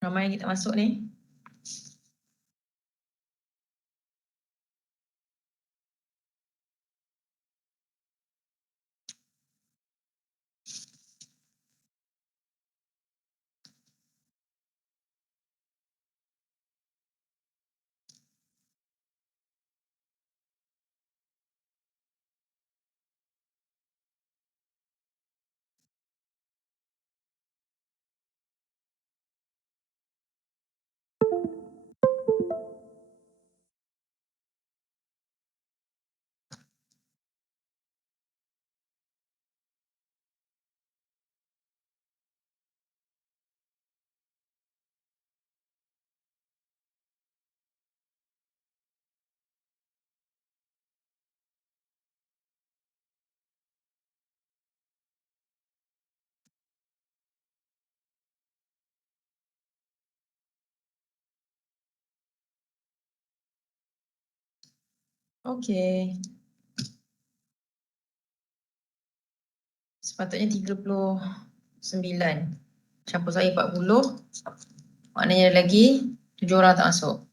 Ramai lagi tak masuk ni. Okey. Sepatutnya 39. Campur saya 40. Maknanya lagi 7 orang tak masuk.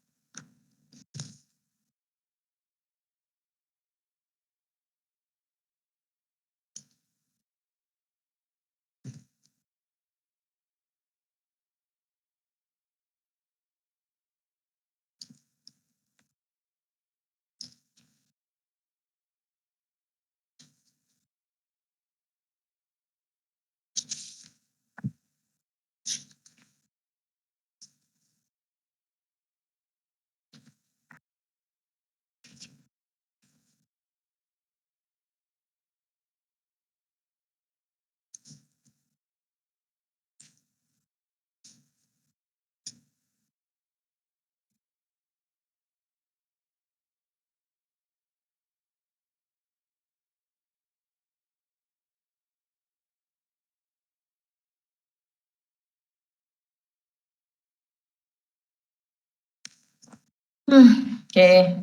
Okey.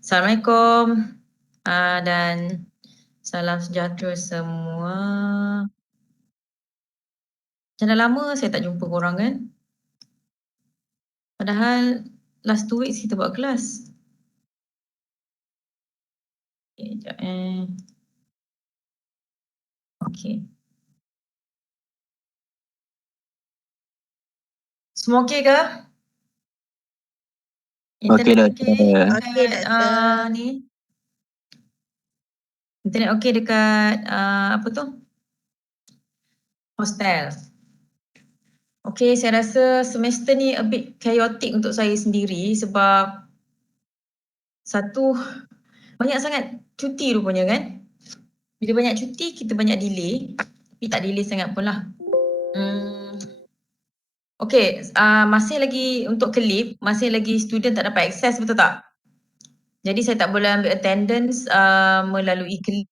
Assalamualaikum dan salam sejahtera semua. Macam dah lama saya tak jumpa korang kan? Padahal last 2 weeks kita buat kelas. Okay, sekejap Okey. Semua okey ke? Okey, Internet Doktor. okey dekat ni? Internet okey dekat apa tu? Hostel. Okey, saya rasa semester ni a bit chaotic untuk saya sendiri sebab satu, banyak sangat cuti rupanya kan? Bila banyak cuti, kita banyak delay. Tapi tak delay sangat pun lah. Okey, masih lagi untuk kelip, masih lagi student tak dapat akses, betul tak? Jadi saya tak boleh ambil attendance melalui kelip.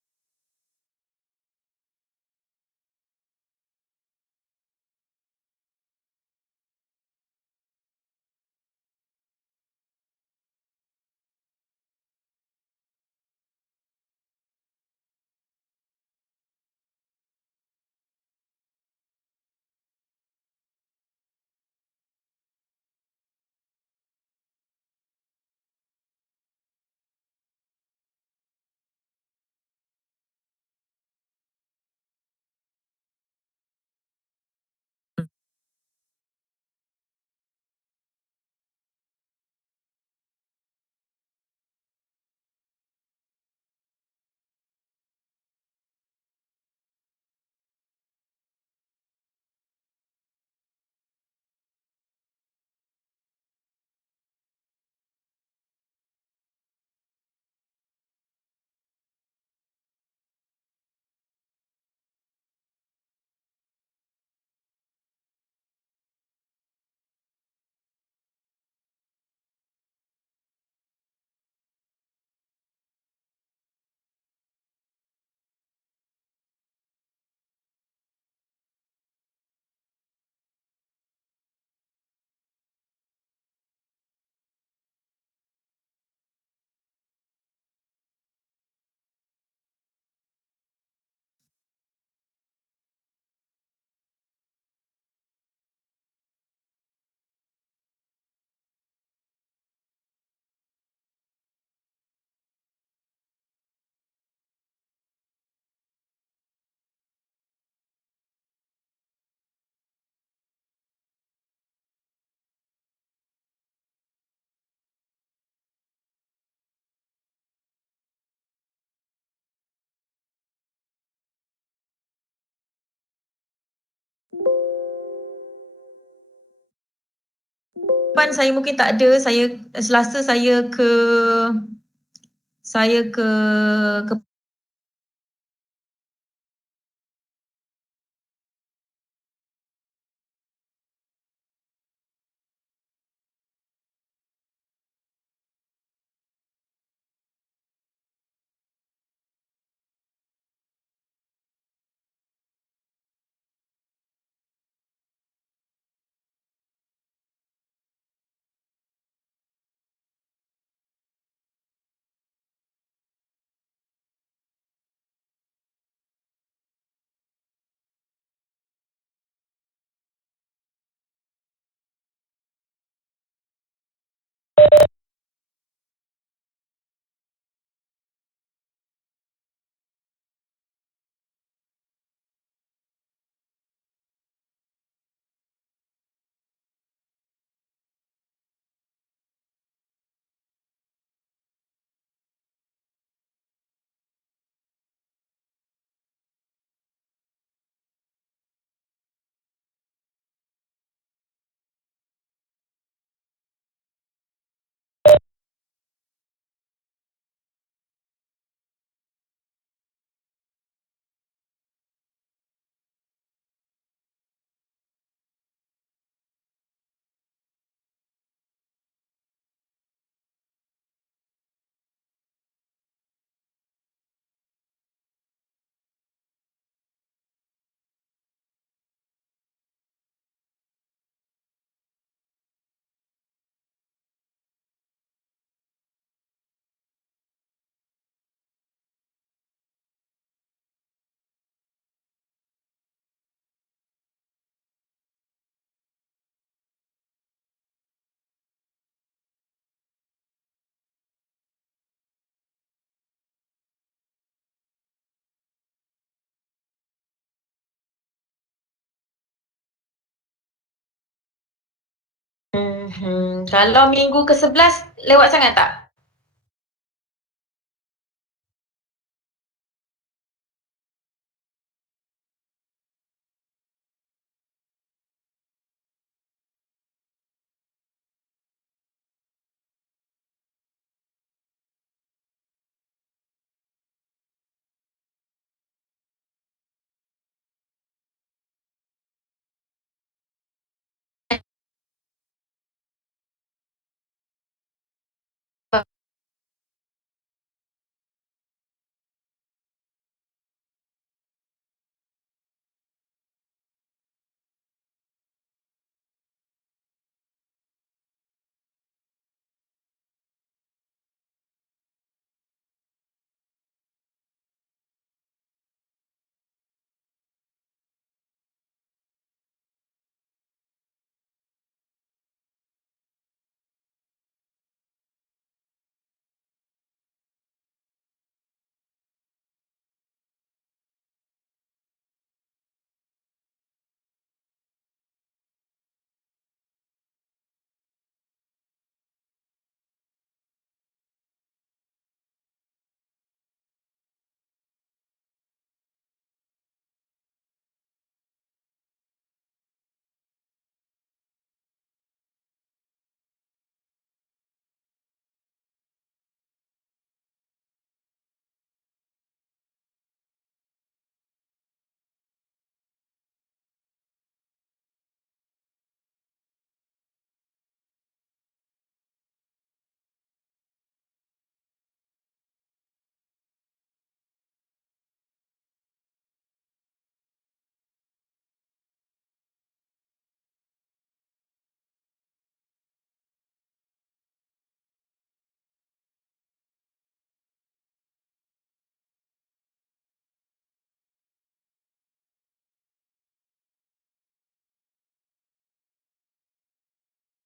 saya mungkin tak ada. Selasa saya ke kalau minggu ke-11 lewat sangat tak?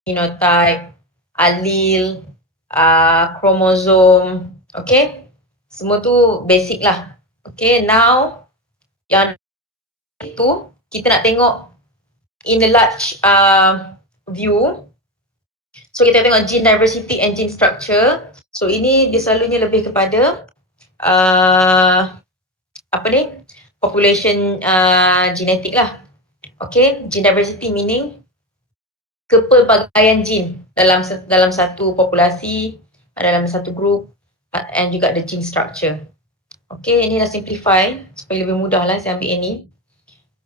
Phenotype, allele, kromosom, okay? Semua tu basic lah. Okay, now yang itu kita nak tengok in a large view. So kita tengok gene diversity and gene structure. So ini dia selalunya lebih kepada apa ni? Population genetic lah. Okay, gene diversity meaning kepelbagaian jin dalam satu populasi, dalam satu grup, and juga the gene structure. Okay, ini dah simplify supaya lebih mudah lah saya ambil ini.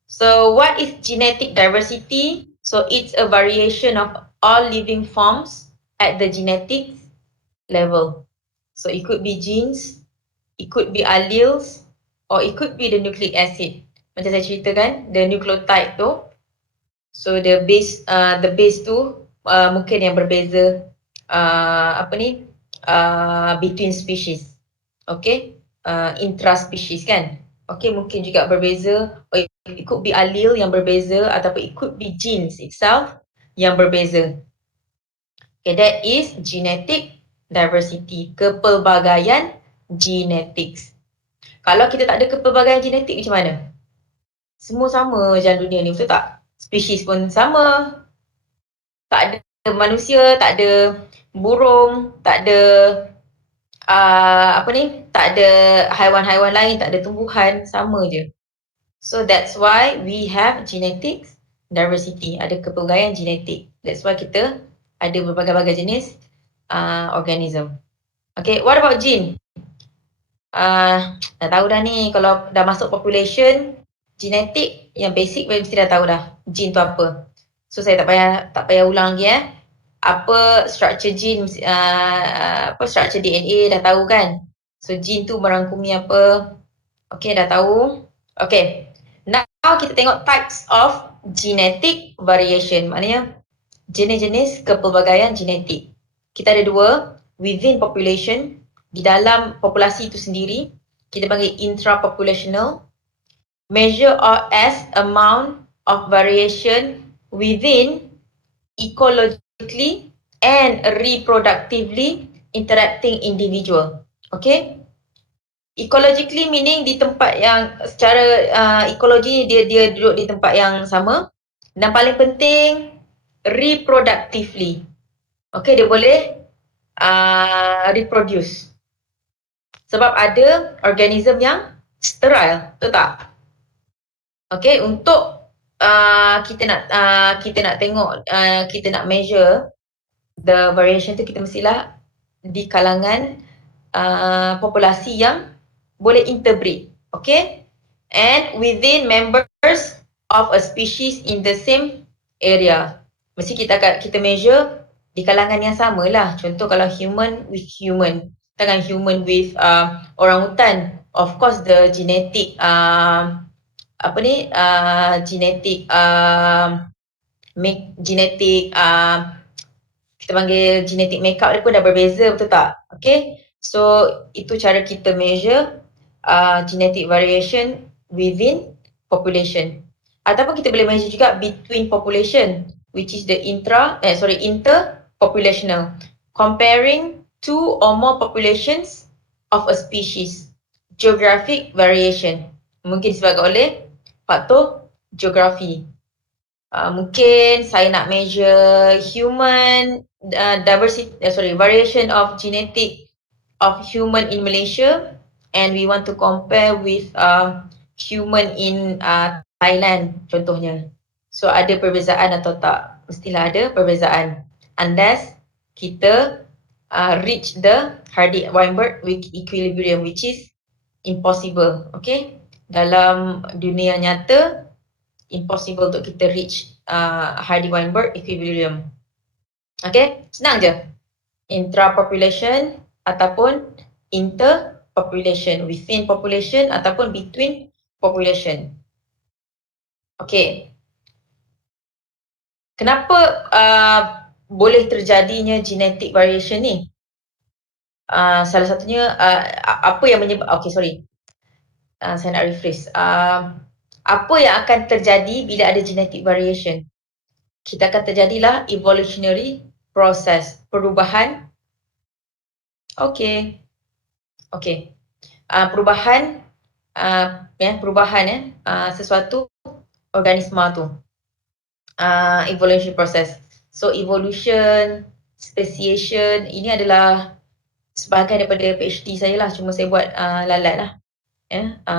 So, what is genetic diversity? So, it's a variation of all living forms at the genetic level. So, it could be genes, it could be alleles, or it could be the nucleic acid. Macam saya ceritakan, the nucleotide tu. So, the base tu mungkin yang berbeza between species. Okay, intraspecies kan. Okay, mungkin juga berbeza. It could be allele yang berbeza ataupun it could be genes itself yang berbeza. Okay, that is genetic diversity, kepelbagaian genetics. Kalau kita tak ada kepelbagaian genetik macam mana? Semua sama je dunia ni, betul tak? Spesies pun sama. Tak ada manusia, tak ada burung, tak ada tak ada haiwan-haiwan lain, tak ada tumbuhan, sama je. So that's why we have genetics diversity, ada kepelbagaian genetik. That's why kita ada berbagai-bagai jenis organism. Okay, what about gene? Dah tahu dah ni, kalau dah masuk population, genetik yang basic mesti dah tahu dah gene tu apa. So saya tak payah ulang lagi apa structure gene, structure DNA dah tahu kan. So gene tu merangkumi apa. Okay, dah tahu. Okay, now kita tengok types of genetic variation. Maknanya jenis-jenis kepelbagaian genetik. Kita ada dua, within population, di dalam populasi itu sendiri, kita panggil intrapopulational. Measure as amount of variation within ecologically and reproductively interacting individual. Okay? Ecologically meaning di tempat yang secara ekologi dia duduk di tempat yang sama. Dan paling penting reproductively. Okay, dia boleh reproduce. Sebab ada organism yang sterile, betul tak? Okay, untuk kita nak tengok, kita nak measure the variation tu, kita mestilah di kalangan populasi yang boleh interbreed, okay? And within members of a species in the same area. Mesti kita measure di kalangan yang sama lah. Contoh kalau human with human, takkan human with orangutan. Of course the genetic kita panggil genetic makeup dia pun dah berbeza, betul tak? Okay, so itu cara kita measure genetic variation within population. Ataupun kita boleh measure juga between population, which is the interpopulational, comparing two or more populations of a species. Geographic variation mungkin disebabkan oleh faktor geografi. Mungkin saya nak measure human variation of genetic of human in Malaysia, and we want to compare with human in Thailand contohnya. So ada perbezaan atau tak? Mestilah ada perbezaan. Unless kita reach the Hardy-Weinberg equilibrium, which is impossible. Okay? Dalam dunia nyata, impossible untuk kita reach Hardy-Weinberg equilibrium. Okay? Senang je. Intrapopulation ataupun interpopulation, within population ataupun between population. Okay. Kenapa boleh terjadinya genetic variation ni? Salah satunya apa yang menyebab, saya nak rephrase. Apa yang akan terjadi bila ada genetic variation? Kita akan terjadilah evolutionary process, perubahan. Perubahan sesuatu organisma tu. Evolution process. So evolution, speciation, ini adalah sebahagian daripada PhD saya lah, cuma saya buat lalat lah.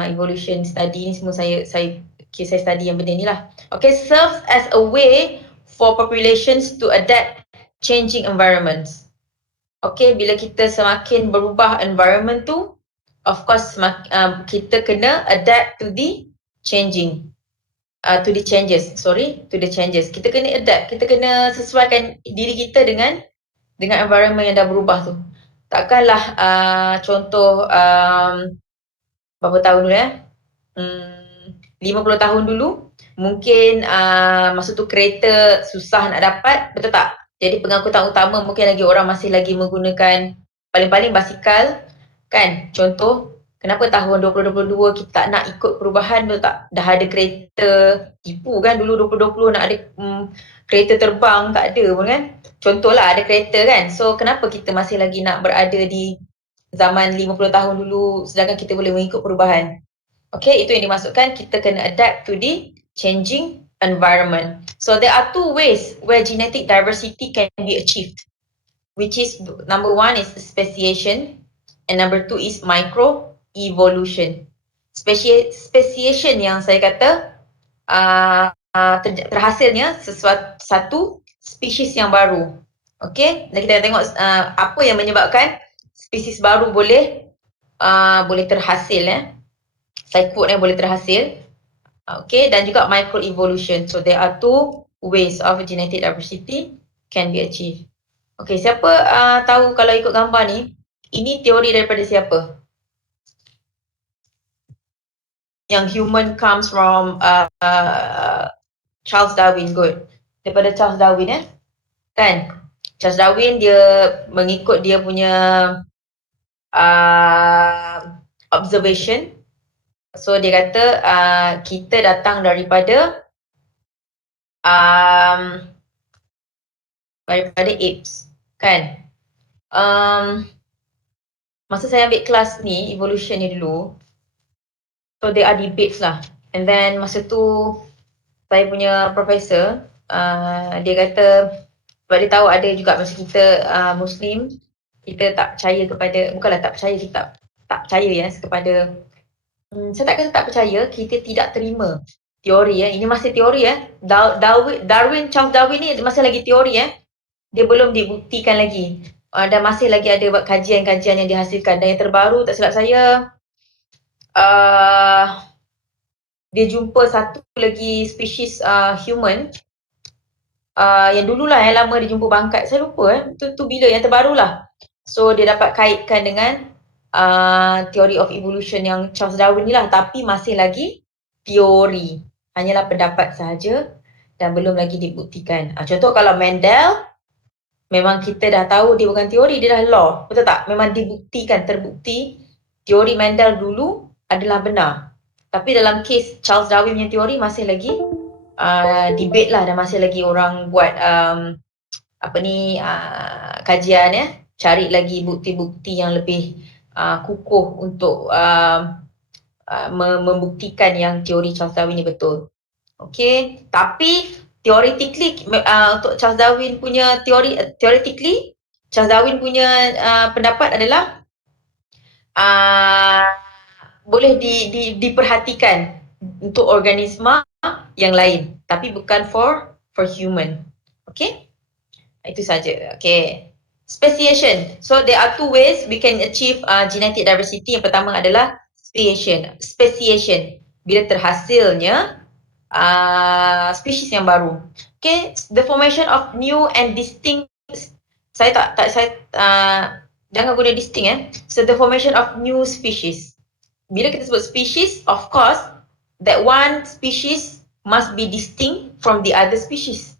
Evolution study ni semua saya study yang benda ni lah. Okay, serves as a way for populations to adapt changing environments. Okay, bila kita semakin berubah environment tu, of course kita kena adapt to the changing. To the changes. Kita kena adapt, kita kena sesuaikan diri kita dengan environment yang dah berubah tu. Takkanlah contoh berapa tahun dulu 50 tahun dulu mungkin masa tu kereta susah nak dapat, betul tak? Jadi pengangkutan utama mungkin lagi orang masih lagi menggunakan paling-paling basikal kan, contoh. Kenapa tahun 2022 kita tak nak ikut perubahan, betul tak? Dah ada kereta, tipu kan dulu 2020 nak ada kereta terbang, tak ada pun kan. Contohlah ada kereta kan. So kenapa kita masih lagi nak berada di zaman 50 tahun dulu sedangkan kita boleh mengikut perubahan. Okay, itu yang dimaksudkan kita kena adapt to the changing environment. So there are two ways where genetic diversity can be achieved, which is number one is speciation and number two is microevolution. Speciation yang saya kata terhasilnya satu spesies yang baru. Okay, dan kita tengok apa yang menyebabkan spesies baru boleh terhasil. Saya quote boleh terhasil. Okay, dan juga microevolution. So there are two ways of genetic diversity can be achieved. Okay, siapa tahu kalau ikut gambar ni, ini teori daripada siapa? Yang human comes from Charles Darwin, good. Daripada Charles Darwin kan? Charles Darwin dia mengikut dia punya observation. So dia kata kita datang daripada apes kan. Masa saya ambil kelas ni, evolution ni dulu, so there are debates lah. And then masa tu saya punya professor dia kata, sebab dia tahu ada juga masa kita Muslim, kita tak percaya kepada, bukanlah tak percaya, kita tak percaya kepada saya tak kata tak percaya, kita tidak terima teori ini masih teori Charles Darwin ni masih lagi teori dia belum dibuktikan lagi dan masih lagi ada kajian-kajian yang dihasilkan. Dan yang terbaru tak silap saya dia jumpa satu lagi spesies human yang dululah yang lama dia jumpa bangkai, saya lupa tu bila yang terbarulah. So dia dapat kaitkan dengan theory of evolution yang Charles Darwin ni lah, tapi masih lagi teori, hanyalah pendapat sahaja dan belum lagi dibuktikan. Contoh kalau Mendel, memang kita dah tahu dia bukan teori, dia dah law, betul tak? Memang dibuktikan, terbukti teori Mendel dulu adalah benar. Tapi dalam kes Charles Darwin punya teori masih lagi debate lah, dan masih lagi orang buat kajian cari lagi bukti-bukti yang lebih kukuh untuk membuktikan yang teori Charles Darwin ni betul. Okay, tapi theoretically untuk Charles Darwin punya theoretically Charles Darwin punya pendapat adalah boleh diperhatikan untuk organisma yang lain, tapi bukan for human. Okay, itu saja. Okay, speciation. So there are two ways we can achieve genetic diversity. Yang pertama adalah speciation. Bila terhasilnya spesies yang baru. Okay, the formation of new and distinct. Saya jangan guna distinct So the formation of new species. Bila kita sebut species, of course that one species must be distinct from the other species.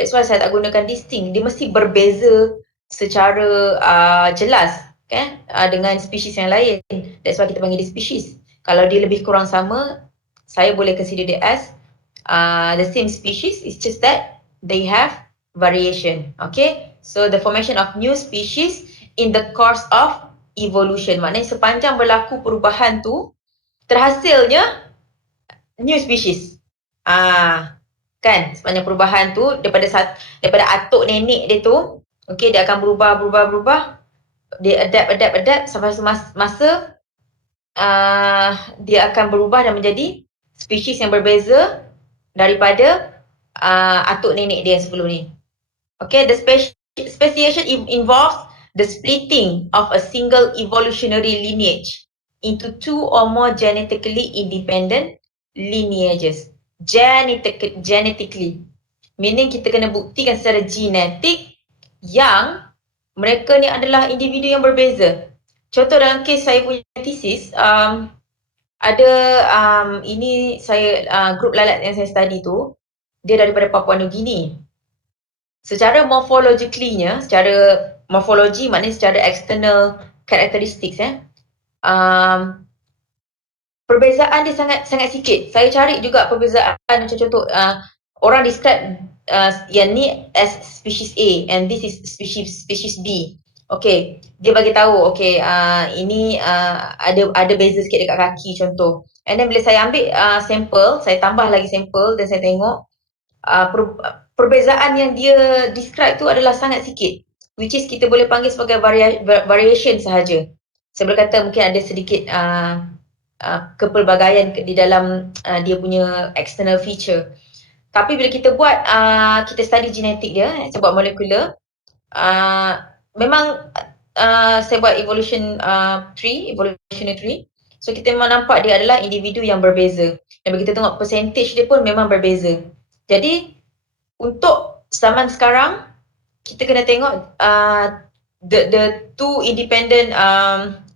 That's why saya tak gunakan distinct. Dia mesti berbeza secara jelas dengan spesies yang lain. That's why kita panggil dia species. Kalau dia lebih kurang sama, saya boleh consider dia as the same species. It's just that they have variation. Okay, so the formation of new species in the course of evolution. Maknanya sepanjang berlaku perubahan tu, terhasilnya new species. Kan, sepanjang perubahan tu daripada atuk nenek dia tu, okay, dia akan berubah, dia adapt sampai masa dia akan berubah dan menjadi spesies yang berbeza daripada atuk nenek dia sebelum ni. Okay, the speciation involves the splitting of a single evolutionary lineage into two or more genetically independent lineages. Genetically. Meaning kita kena buktikan secara genetik yang mereka ni adalah individu yang berbeza. Contoh dalam kes saya punya thesis, ada ini saya grup lalat yang saya study tu, dia daripada Papua New Guinea. Secara morphologically-nya, secara morfologi maknanya secara external characteristics perbezaan dia sangat sikit. Saya cari juga perbezaan macam contoh orang describe yang ni as species A and this is species B. Okay, dia bagi tahu okay ini ada beza sikit dekat kaki contoh. And then bila saya ambil sampel, saya tambah lagi sampel dan saya tengok perbezaan yang dia describe tu adalah sangat sikit, which is kita boleh panggil sebagai variation sahaja. Saya boleh kata mungkin ada sedikit kepelbagaian di dalam dia punya external feature. Tapi bila kita buat kita study genetik dia, saya buat molekular, memang saya buat evolutionary tree. So kita memang nampak dia adalah individu yang berbeza. Dan bila kita tengok percentage dia pun memang berbeza. Jadi untuk zaman sekarang kita kena tengok the two independent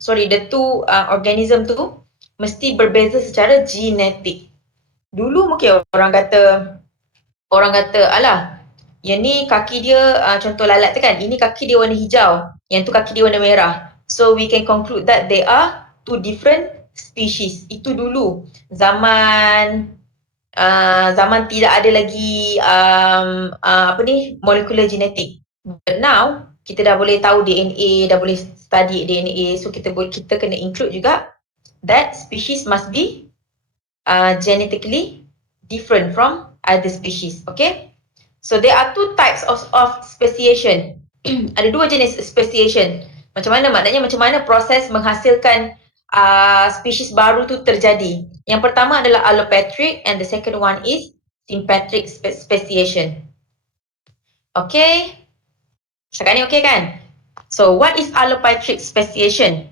the two organism tu mesti berbeza secara genetik. Dulu mungkin orang kata alah yang ni kaki dia contoh lalat tu kan, ini kaki dia warna hijau, yang tu kaki dia warna merah. So we can conclude that they are two different species. Itu dulu zaman tidak ada lagi molecular genetic. But now kita dah boleh tahu DNA, dah boleh study DNA, so kita kena include juga that species must be genetically different from other species. Okay, so there are two types of speciation. Ada dua jenis speciation. Macam mana proses menghasilkan species baru tu terjadi. Yang pertama adalah allopatric and the second one is sympatric speciation. Okay, sekarang ni okay kan? So what is allopatric speciation?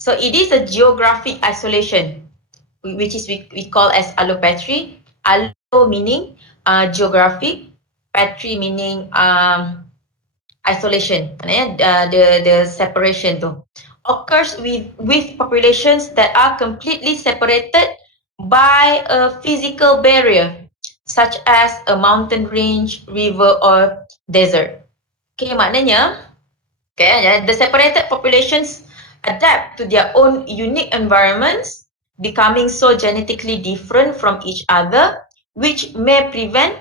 So it is a geographic isolation, which is we call as allopatry. Allo meaning geographic, patry meaning isolation. Maknanya the separation tu occurs with populations that are completely separated by a physical barrier, such as a mountain range, river or desert. Okay, maknanya the separated populations adapt to their own unique environments, becoming so genetically different from each other, which may prevent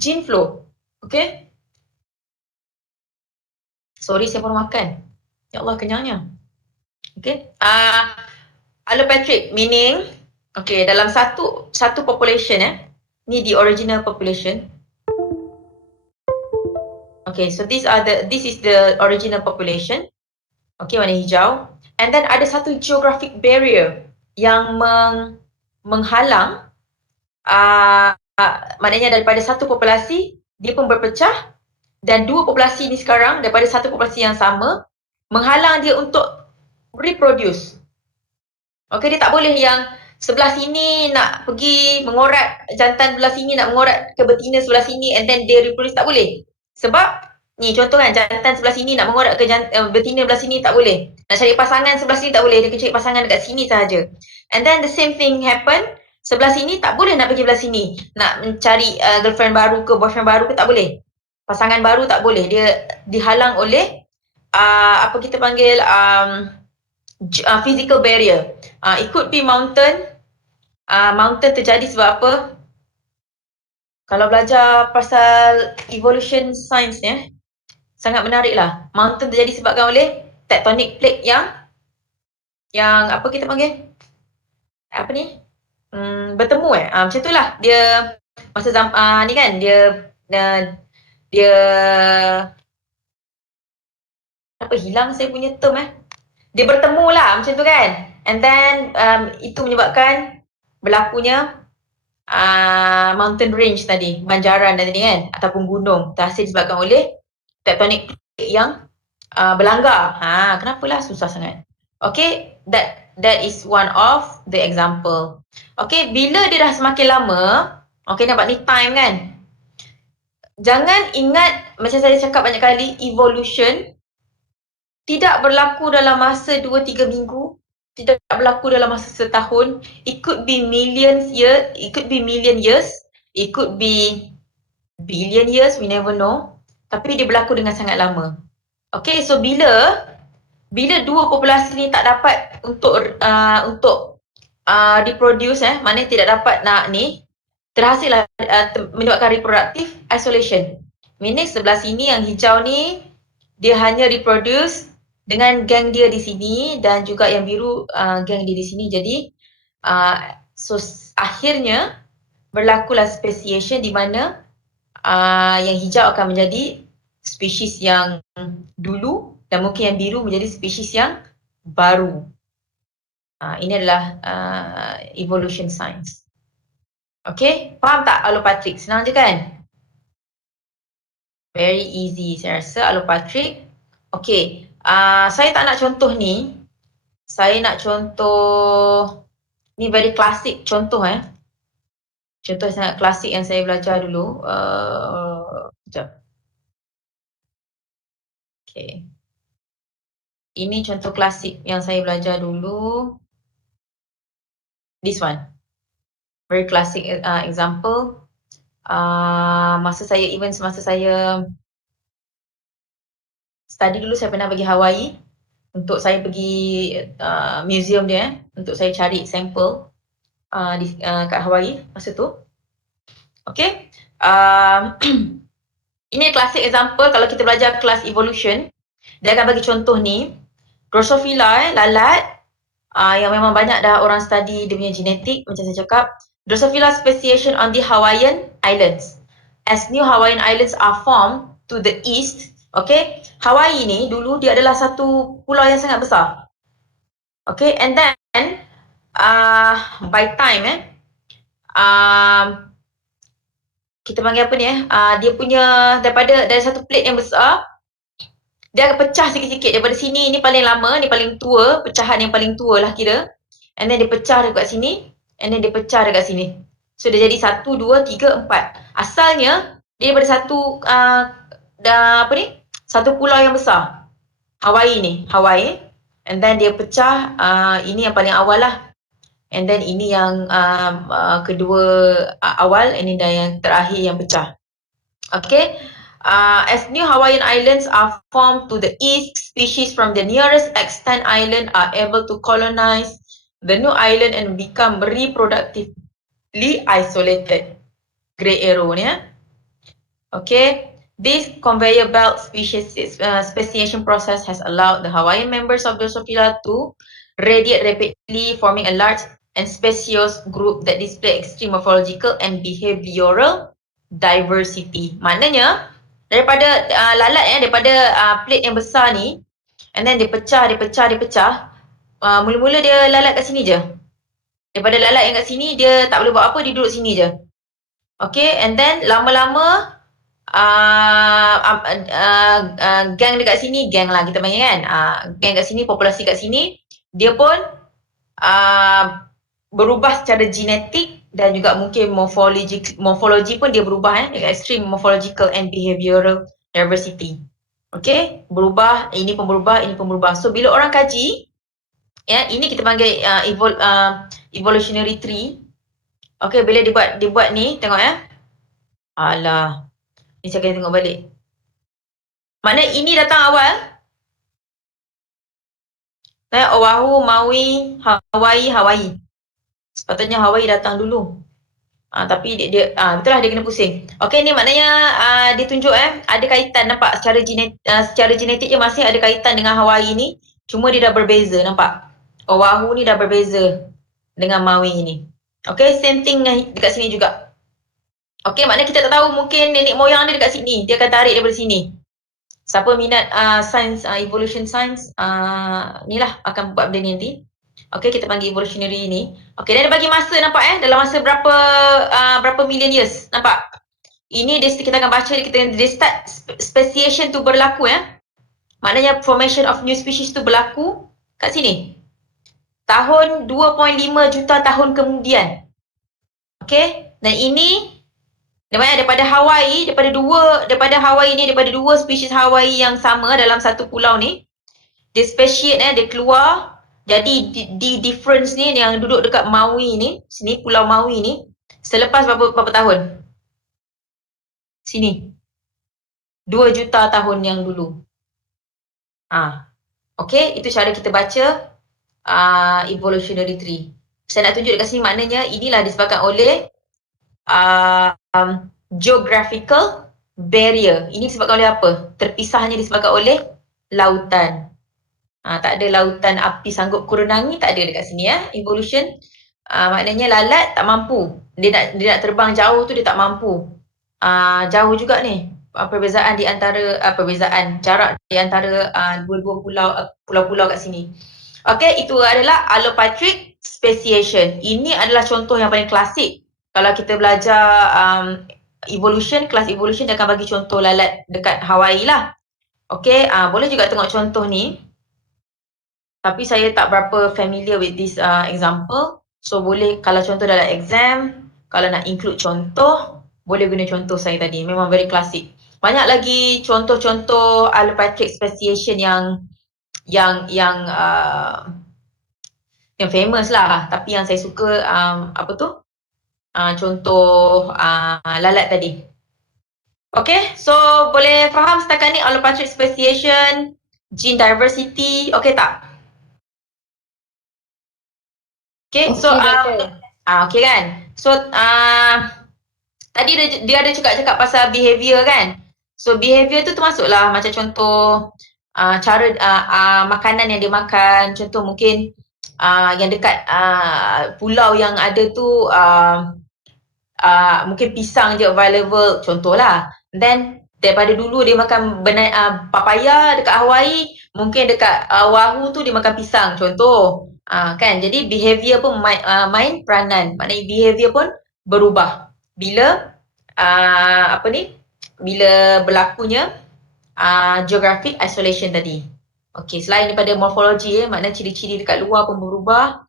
gene flow. Okay? Sorry, saya baru makan. Ya Allah, kenyangnya. Okay? Allopatric meaning, okay, dalam satu population ni the original population. Okay, so this is the original population. Okay, warna hijau. And then ada satu geographic barrier yang menghalang maknanya daripada satu populasi dia pun berpecah dan dua populasi ni sekarang daripada satu populasi yang sama menghalang dia untuk reproduce. Okay, dia tak boleh yang sebelah sini nak pergi mengorat jantan sebelah sini nak mengorat ke betina sebelah sini and then dia reproduce, tak boleh. Sebab ni contoh kan, jantan sebelah sini nak mengorat ke betina sebelah sini tak boleh. Nak cari pasangan sebelah sini tak boleh, dia kena cari pasangan dekat sini sahaja. And then the same thing happen, sebelah sini tak boleh nak pergi sebelah sini. Nak mencari girlfriend baru ke boyfriend baru ke tak boleh. Pasangan baru tak boleh, dia dihalang oleh apa kita panggil physical barrier. It could be mountain. Mountain terjadi sebab apa? Kalau belajar pasal evolution science sangat menarik lah. Mountain terjadi sebabkan oleh tectonic plate yang apa kita panggil? Apa ni? Bertemu macam tu lah. Dia masa ni kan dia apa hilang saya punya term dia bertemu lah macam tu kan. And then itu menyebabkan berlakunya mountain range tadi, banjaran tadi kan, ataupun gunung terhasil disebabkan oleh tektonik plate yang berlanggar. Kenapalah susah sangat. Okay, that is one of the example. Okay, bila dia dah semakin lama, okay, nampak ni time kan. Jangan ingat, macam saya cakap banyak kali, evolution tidak berlaku dalam masa 2-3 minggu, tidak berlaku dalam masa setahun. It could be million years, it could be billion years, we never know. Tapi dia berlaku dengan sangat lama. Okay, so bila dua populasi ni tak dapat untuk reproduce, maknanya tidak dapat nak ni, terhasil menyebabkan reproductive isolation. Meaning sebelah sini yang hijau ni, dia hanya reproduce dengan geng dia di sini dan juga yang biru geng dia di sini. Jadi so akhirnya berlakulah speciation di mana yang hijau akan menjadi spesies yang dulu dan mungkin yang biru menjadi spesies yang baru. Ini adalah evolution science. Okay, faham tak allopatric? Senang je kan? Very easy saya rasa allopatric. Okay, saya tak nak contoh ni. Saya nak contoh, ni very classic contoh Contoh sangat klasik yang saya belajar dulu. Sekejap. Okay. Ini contoh klasik yang saya belajar dulu. This one. Very classic example. Semasa saya study dulu, saya pernah pergi Hawaii untuk saya pergi museum dia, untuk saya cari sampel kat Hawaii masa tu. Okay. Ini classic example kalau kita belajar kelas evolution. Dia akan bagi contoh ni. Drosophila, lalat, yang memang banyak dah orang study dia punya genetik, macam saya cakap. Drosophila speciation on the Hawaiian Islands. As new Hawaiian Islands are formed to the east, okay, Hawaii ni dulu dia adalah satu pulau yang sangat besar. Okay, and then by time kita panggil apa ni dia punya dari satu plate yang besar, dia akan pecah sikit-sikit daripada sini. Ni paling lama, ni paling tua, pecahan yang paling tua lah kira. And then dia pecah dekat sini, and then dia pecah dekat sini. So dia jadi 1, 2, 3, 4. Asalnya dia daripada satu pulau yang besar, Hawaii ni, Hawaii. And then dia pecah, ini yang paling awal lah. And then ini yang kedua awal, ini dah yang terakhir yang pecah. Okay. As new Hawaiian Islands are formed to the east, species from the nearest extant island are able to colonize the new island and become reproductively isolated. Grey arrow ni Okay. This conveyor belt speciation process has allowed the Hawaiian members of Drosophila to radiate rapidly, forming a large and spacious group that display extreme morphological and behavioral diversity. Maknanya daripada lalat daripada plate yang besar ni, and then dia pecah. Mula-mula dia lalat kat sini je. Daripada lalat yang kat sini, dia tak boleh buat apa, dia duduk sini je. Okay, and then lama-lama gang dekat sini, gang lah kita panggil kan, gang kat sini, populasi kat sini, dia pun berubah secara genetik dan juga mungkin morfologi pun dia berubah extreme morphological and behavioral diversity. Okay, berubah, ini pun berubah. So bila orang kaji, ini kita panggil evolutionary tree. Okay, bila dia buat ni, tengok Alah, ni saya kena tengok balik. Maknanya ini datang awal. Oahu, Maui, Hawaii. Sepatutnya Hawaii datang dulu. Tapi dia betul lah dia kena pusing. Okay, ni maknanya dia tunjuk ada kaitan, nampak secara genetik je masih ada kaitan dengan Hawaii ni. Cuma dia dah berbeza, nampak. Oahu ni dah berbeza dengan Maui ni. Okay, same thing dekat sini juga. Okay, maknanya kita tak tahu, mungkin nenek moyang dia dekat sini. Dia akan tarik daripada sini. Siapa minat science, evolution science, ni lah akan buat benda ni nanti. Okay, kita panggil evolutionary ni. Okay, dia ada bagi masa, nampak dalam masa berapa million years, nampak? Ini kita akan baca, dia start speciation tu berlaku Maknanya formation of new species tu berlaku kat sini. Tahun 2.5 juta tahun kemudian. Okay, dan ini daripada Hawaii, daripada dua spesies Hawaii yang sama dalam satu pulau ni. Dia speciate dia keluar. Jadi di difference ni yang duduk dekat Maui ni, sini pulau Maui ni, selepas berapa tahun? Sini. 2 juta tahun yang dulu. Okay, itu cara kita baca evolutionary tree. Saya nak tunjuk dekat sini, maknanya inilah disebabkan oleh geographical barrier. Ini disebabkan oleh apa? Terpisahnya disebabkan oleh lautan. Tak ada lautan api sanggup kurenangi, tak ada dekat sini evolution. Maknanya lalat tak mampu. Dia nak terbang jauh tu dia tak mampu. Jauh juga ni. Perbezaan di antara jarak di antara dua-dua pulau-pulau kat sini. Okay, itu adalah allopatric speciation. Ini adalah contoh yang paling klasik. Kalau kita belajar evolution, kelas evolution dia akan bagi contoh lalat dekat Hawaii lah. Okay, boleh juga tengok contoh ni. Tapi saya tak berapa familiar with this example. So boleh, kalau contoh dalam exam, kalau nak include contoh, boleh guna contoh saya tadi. Memang very klasik. Banyak lagi contoh-contoh allopatric speciation yang famous lah. Tapi yang saya suka contoh lalat tadi. Okay, so boleh faham setakat ni allopatric speciation, gene diversity, okay tak? Okay, so okay kan? So tadi dia ada cakap pasal behavior kan? So behavior tu termasuklah macam contoh cara makanan yang dia makan. Contoh mungkin yang dekat pulau yang ada tu mungkin pisang je available, contohlah. Then daripada dulu dia makan papaya dekat Hawaii, mungkin dekat Oahu tu dia makan pisang, contoh. Kan, jadi behavior pun main peranan. Maknanya behavior pun berubah bila bila berlakunya geographic isolation tadi. Okay, selain daripada morfologi maknanya ciri-ciri dekat luar pun berubah,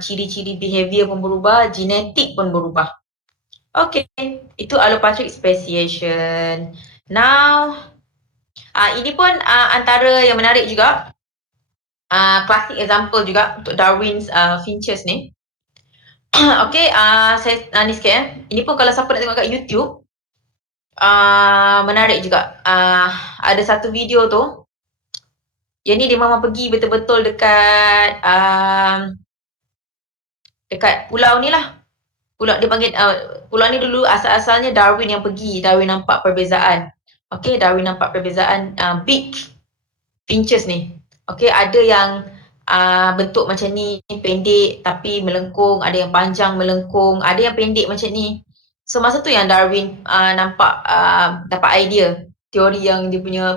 ciri-ciri behavior pun berubah, genetik pun berubah. Okay, itu allopatric speciation. Now, ini pun antara yang menarik juga. Classic example juga untuk Darwin's finches ni. Okay, saya ni sikit Ini pun kalau siapa nak tengok kat YouTube, menarik juga. Ada satu video tu. Yang ni dia memang pergi betul-betul dekat pulau ni lah. Pulau dia panggil pulau ni dulu asal-asalnya Darwin yang pergi. Darwin nampak perbezaan. Okay, Darwin nampak perbezaan big finches ni. Okay, ada yang bentuk macam ni, pendek tapi melengkung, ada yang panjang melengkung, ada yang pendek macam ni. So masa tu yang Darwin nampak dapat idea teori yang dia punya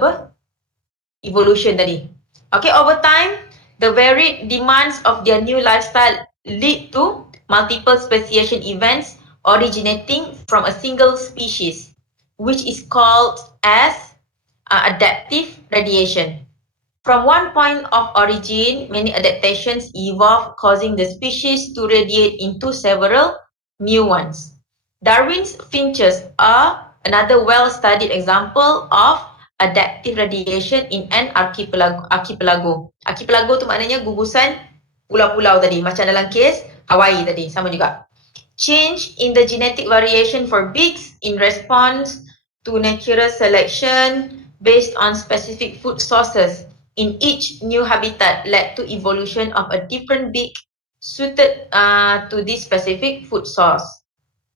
evolution tadi. Okay, over time the varied demands of their new lifestyle lead to multiple speciation events originating from a single species, which is called as adaptive radiation. From one point of origin, many adaptations evolve, causing the species to radiate into several new ones. Darwin's finches are another well-studied example of adaptive radiation in an archipelago. Archipelago tu maknanya gugusan pulau-pulau tadi. Macam dalam kes Hawaii tadi, sama juga. Change in the genetic variation for beaks in response to natural selection based on specific food sources in each new habitat led to evolution of a different beak suited to this specific food source.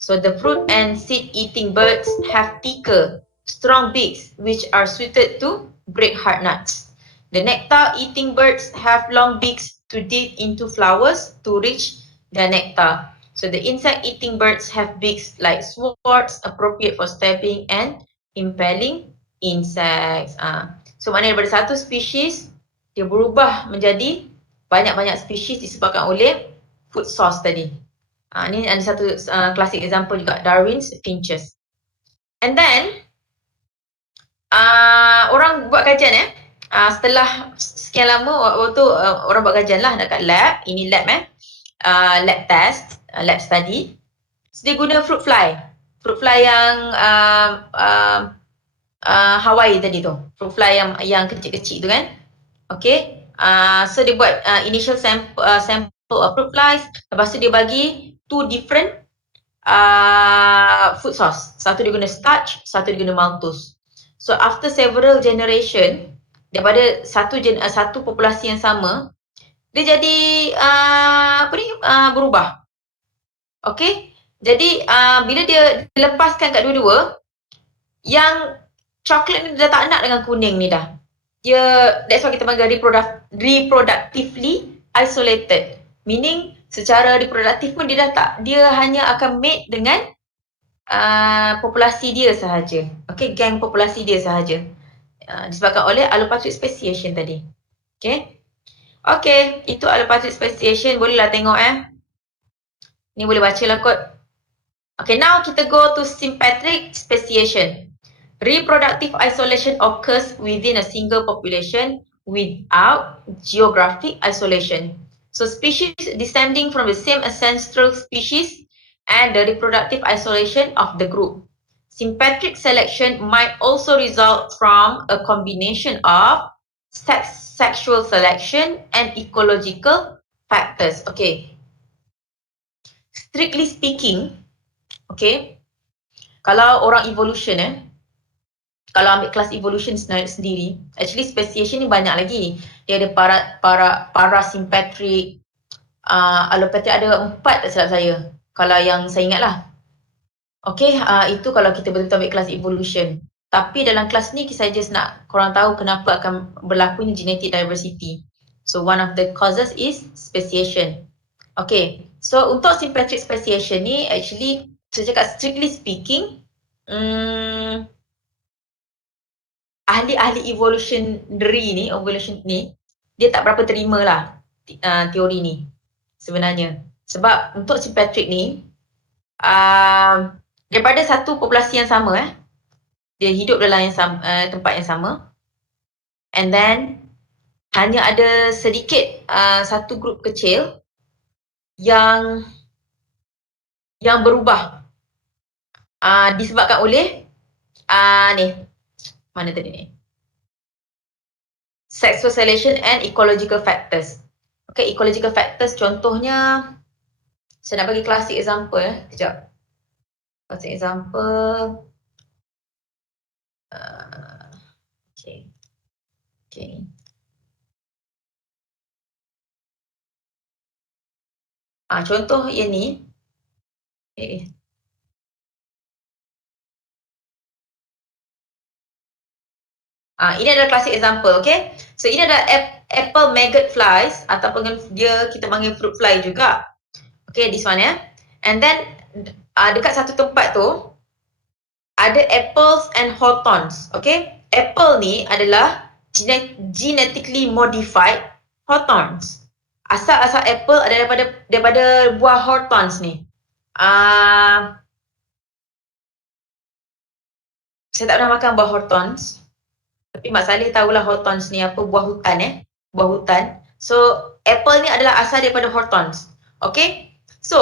So the fruit and seed-eating birds have thicker, strong beaks which are suited to break hard nuts. The nectar-eating birds have long beaks to dig into flowers to reach the nectar. So the insect-eating birds have beaks like swords appropriate for stabbing and impaling insects. So maknanya daripada satu spesies dia berubah menjadi banyak-banyak spesies disebabkan oleh food source tadi. Ni ada satu classic example juga, Darwin's finches. And then orang buat kajian setelah sekian lama waktu orang buat kajian lah dekat lab, ini lab lab test, lab study. So, dia guna fruit fly yang Hawaii tadi tu, fruit fly yang kecil-kecil tu kan. Okay, so dia buat initial sample of fruit flies, lepas tu dia bagi 2 different food source. Satu dia guna starch, satu dia guna maltose. So after several generation, daripada satu populasi yang sama, dia jadi berubah. Okay, jadi bila dia lepaskan kat dua-dua, yang coklat ni dah tak nak dengan kuning ni dah. That's why kita panggil reproductively isolated. Meaning secara reproduktif pun dia hanya akan mate dengan populasi dia sahaja. Okay, gang populasi dia sahaja. Disebabkan oleh allopatric speciation tadi. Okay, itu allopatric speciation. Bolehlah tengok Ni boleh baca lah kot. Okay, now kita go to sympatric speciation. Reproductive isolation occurs within a single population without geographic isolation. So species descending from the same ancestral species and the reproductive isolation of the group. Sympatric selection might also result from a combination of sexual selection and ecological factors. Okay. Strictly speaking, okay, kalau orang evolution kalau ambil kelas evolution sendiri, actually speciation ni banyak lagi. Dia ada parasympatric, allopatric, ada 4 tak silap saya. Kalau yang saya ingat lah. Okay, itu kalau kita betul-betul ambil kelas evolution. Tapi dalam kelas ni saya just nak korang tahu kenapa akan berlakunya genetic diversity. So one of the causes is speciation. Okay, so untuk sympatric speciation ni actually saya cakap strictly speaking, ahli-ahli evolution ni, dia tak berapa terima lah teori ni sebenarnya. Sebab untuk sympatric ni, daripada satu populasi yang sama dia hidup dalam tempat yang sama, and then hanya ada sedikit satu grup kecil yang berubah disebabkan oleh ni, mana tadi ni? Sexual selection and ecological factors. Okay, ecological factors contohnya, saya nak bagi classic example kejap. Classic example. Okay. Contoh yang ni. Ini adalah classic example, okay? So ini adalah apple maggot flies ataupun kita panggil fruit fly juga. Okay, this one And then dekat satu tempat tu ada apples and hawthorns, okay? Apple ni adalah genetically modified hawthorns. Asal apple ada daripada buah hawthorns ni. Saya tak pernah makan buah hawthorns. Tapi Mak Saleh tahulah hawthorns ni apa, buah hutan buah hutan. So apple ni adalah asal daripada hawthorns. Okay, so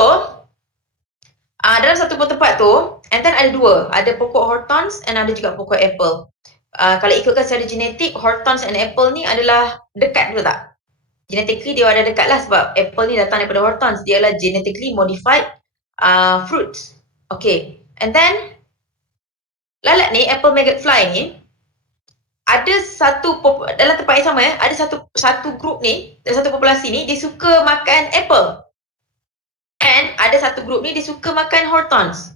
dalam satu tempat tu, and then ada 2, ada pokok hawthorns and ada juga pokok apple. Kalau ikutkan secara genetik, hawthorns and apple ni adalah dekat betul tak? Genetically dia ada dekat lah, sebab apple ni datang daripada hawthorns, dia adalah genetically modified fruits. Okay, and then lalat ni, apple maggot fly ni, ada dalam tempat yang sama ada satu grup ni, satu populasi ni dia suka makan apple. And ada satu grup ni dia suka makan hawthorns.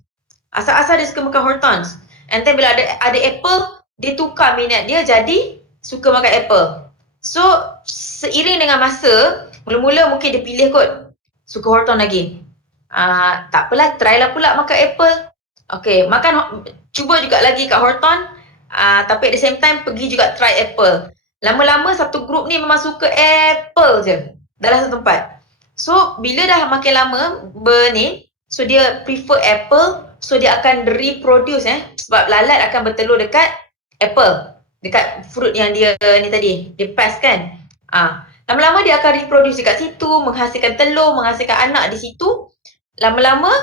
Asal-asal dia suka makan hawthorns. And then bila ada apple, dia tukar minat dia jadi suka makan apple. So seiring dengan masa, mula-mula mungkin dia pilih kot suka hawthorn lagi. Tak apalah, try lah pula makan apple. Okay, cuba juga lagi kat hawthorn. Tapi at the same time pergi juga try apple. Lama-lama satu grup ni memang suka apple je. dalam satu tempat. So bila dah makin lama ni, so dia prefer apple, so dia akan reproduce sebab lalat akan bertelur dekat apple, dekat fruit yang dia ni tadi, dia pass kan. Lama-lama dia akan reproduce dekat situ, menghasilkan telur, menghasilkan anak di situ. Lama-lama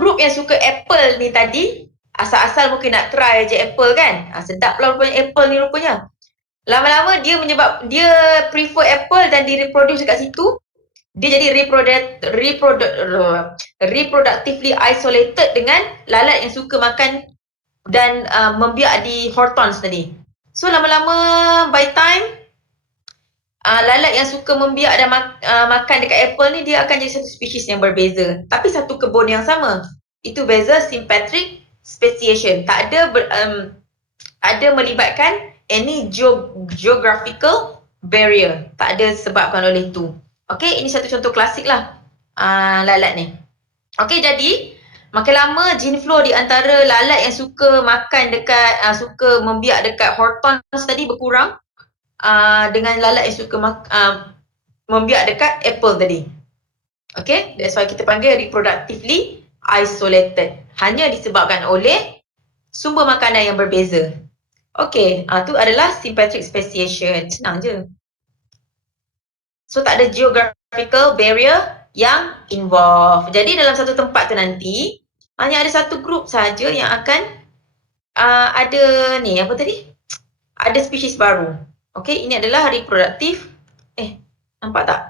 group yang suka apple ni tadi, asal-asal mungkin nak try je apple kan. Sedap lah rupanya apple ni rupanya. Lama-lama dia prefer apple dan dia reproduce dekat situ. Dia jadi reproductively isolated dengan lalat yang suka makan dan membiak di hortons tadi. So lama-lama by time lalat yang suka membiak dan makan dekat apple ni, dia akan jadi satu spesies yang berbeza. Tapi satu kebun yang sama. Itu beza sympatric speciation. Tak ada melibatkan any geographical barrier. Tak ada sebabkan oleh itu. Okay, ini satu contoh klasik lah lalat ni. Okay, jadi makin lama gene flow di antara lalat yang suka makan dekat, suka membiak dekat hortons tadi berkurang dengan lalat yang suka membiak dekat apple tadi. Okay, that's why kita panggil reproductively isolated. Hanya disebabkan oleh sumber makanan yang berbeza. Okay, tu adalah sympatric speciation. Senang je. So tak ada geographical barrier yang involve. Jadi dalam satu tempat tu nanti, hanya ada satu group saja yang akan ada ni, apa tadi? Ada spesies baru. Okay, ini adalah reproduktif. Nampak tak?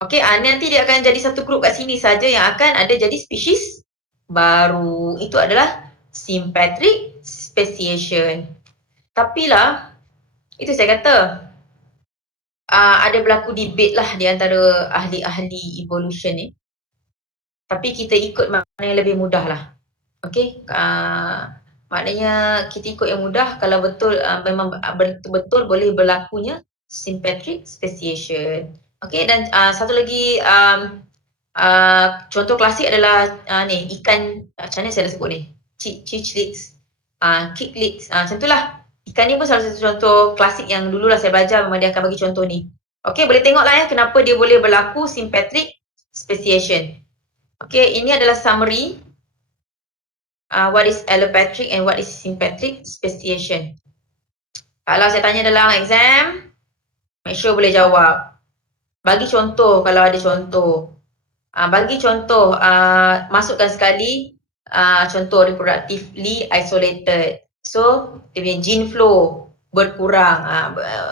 Okay, nanti dia akan jadi satu group kat sini saja yang akan ada jadi spesies baru. Itu adalah sympatric speciation. Tapi lah, itu saya kata, ada berlaku debate lah di antara ahli-ahli evolution ni. Tapi kita ikut makna yang lebih mudah lah. Okay, maknanya kita ikut yang mudah kalau betul memang betul-betul boleh berlakunya sympatric speciation. Okay, dan satu lagi contoh klasik adalah ni, ikan, macam mana saya dah sebut ni? Chichlets, kicklets, macam tu lah. Ikan ni pun salah satu contoh klasik yang dulu lah saya belajar, memang dia akan bagi contoh ni. Okay, boleh tengok lah kenapa dia boleh berlaku sympatric speciation. Okay, ini adalah summary. What is allopatric and what is sympatric speciation. Kalau saya tanya dalam exam, make sure boleh jawab. Bagi contoh kalau ada contoh. Bagi contoh, masukkan sekali contoh reproductively isolated. So, dia punya gene flow berkurang.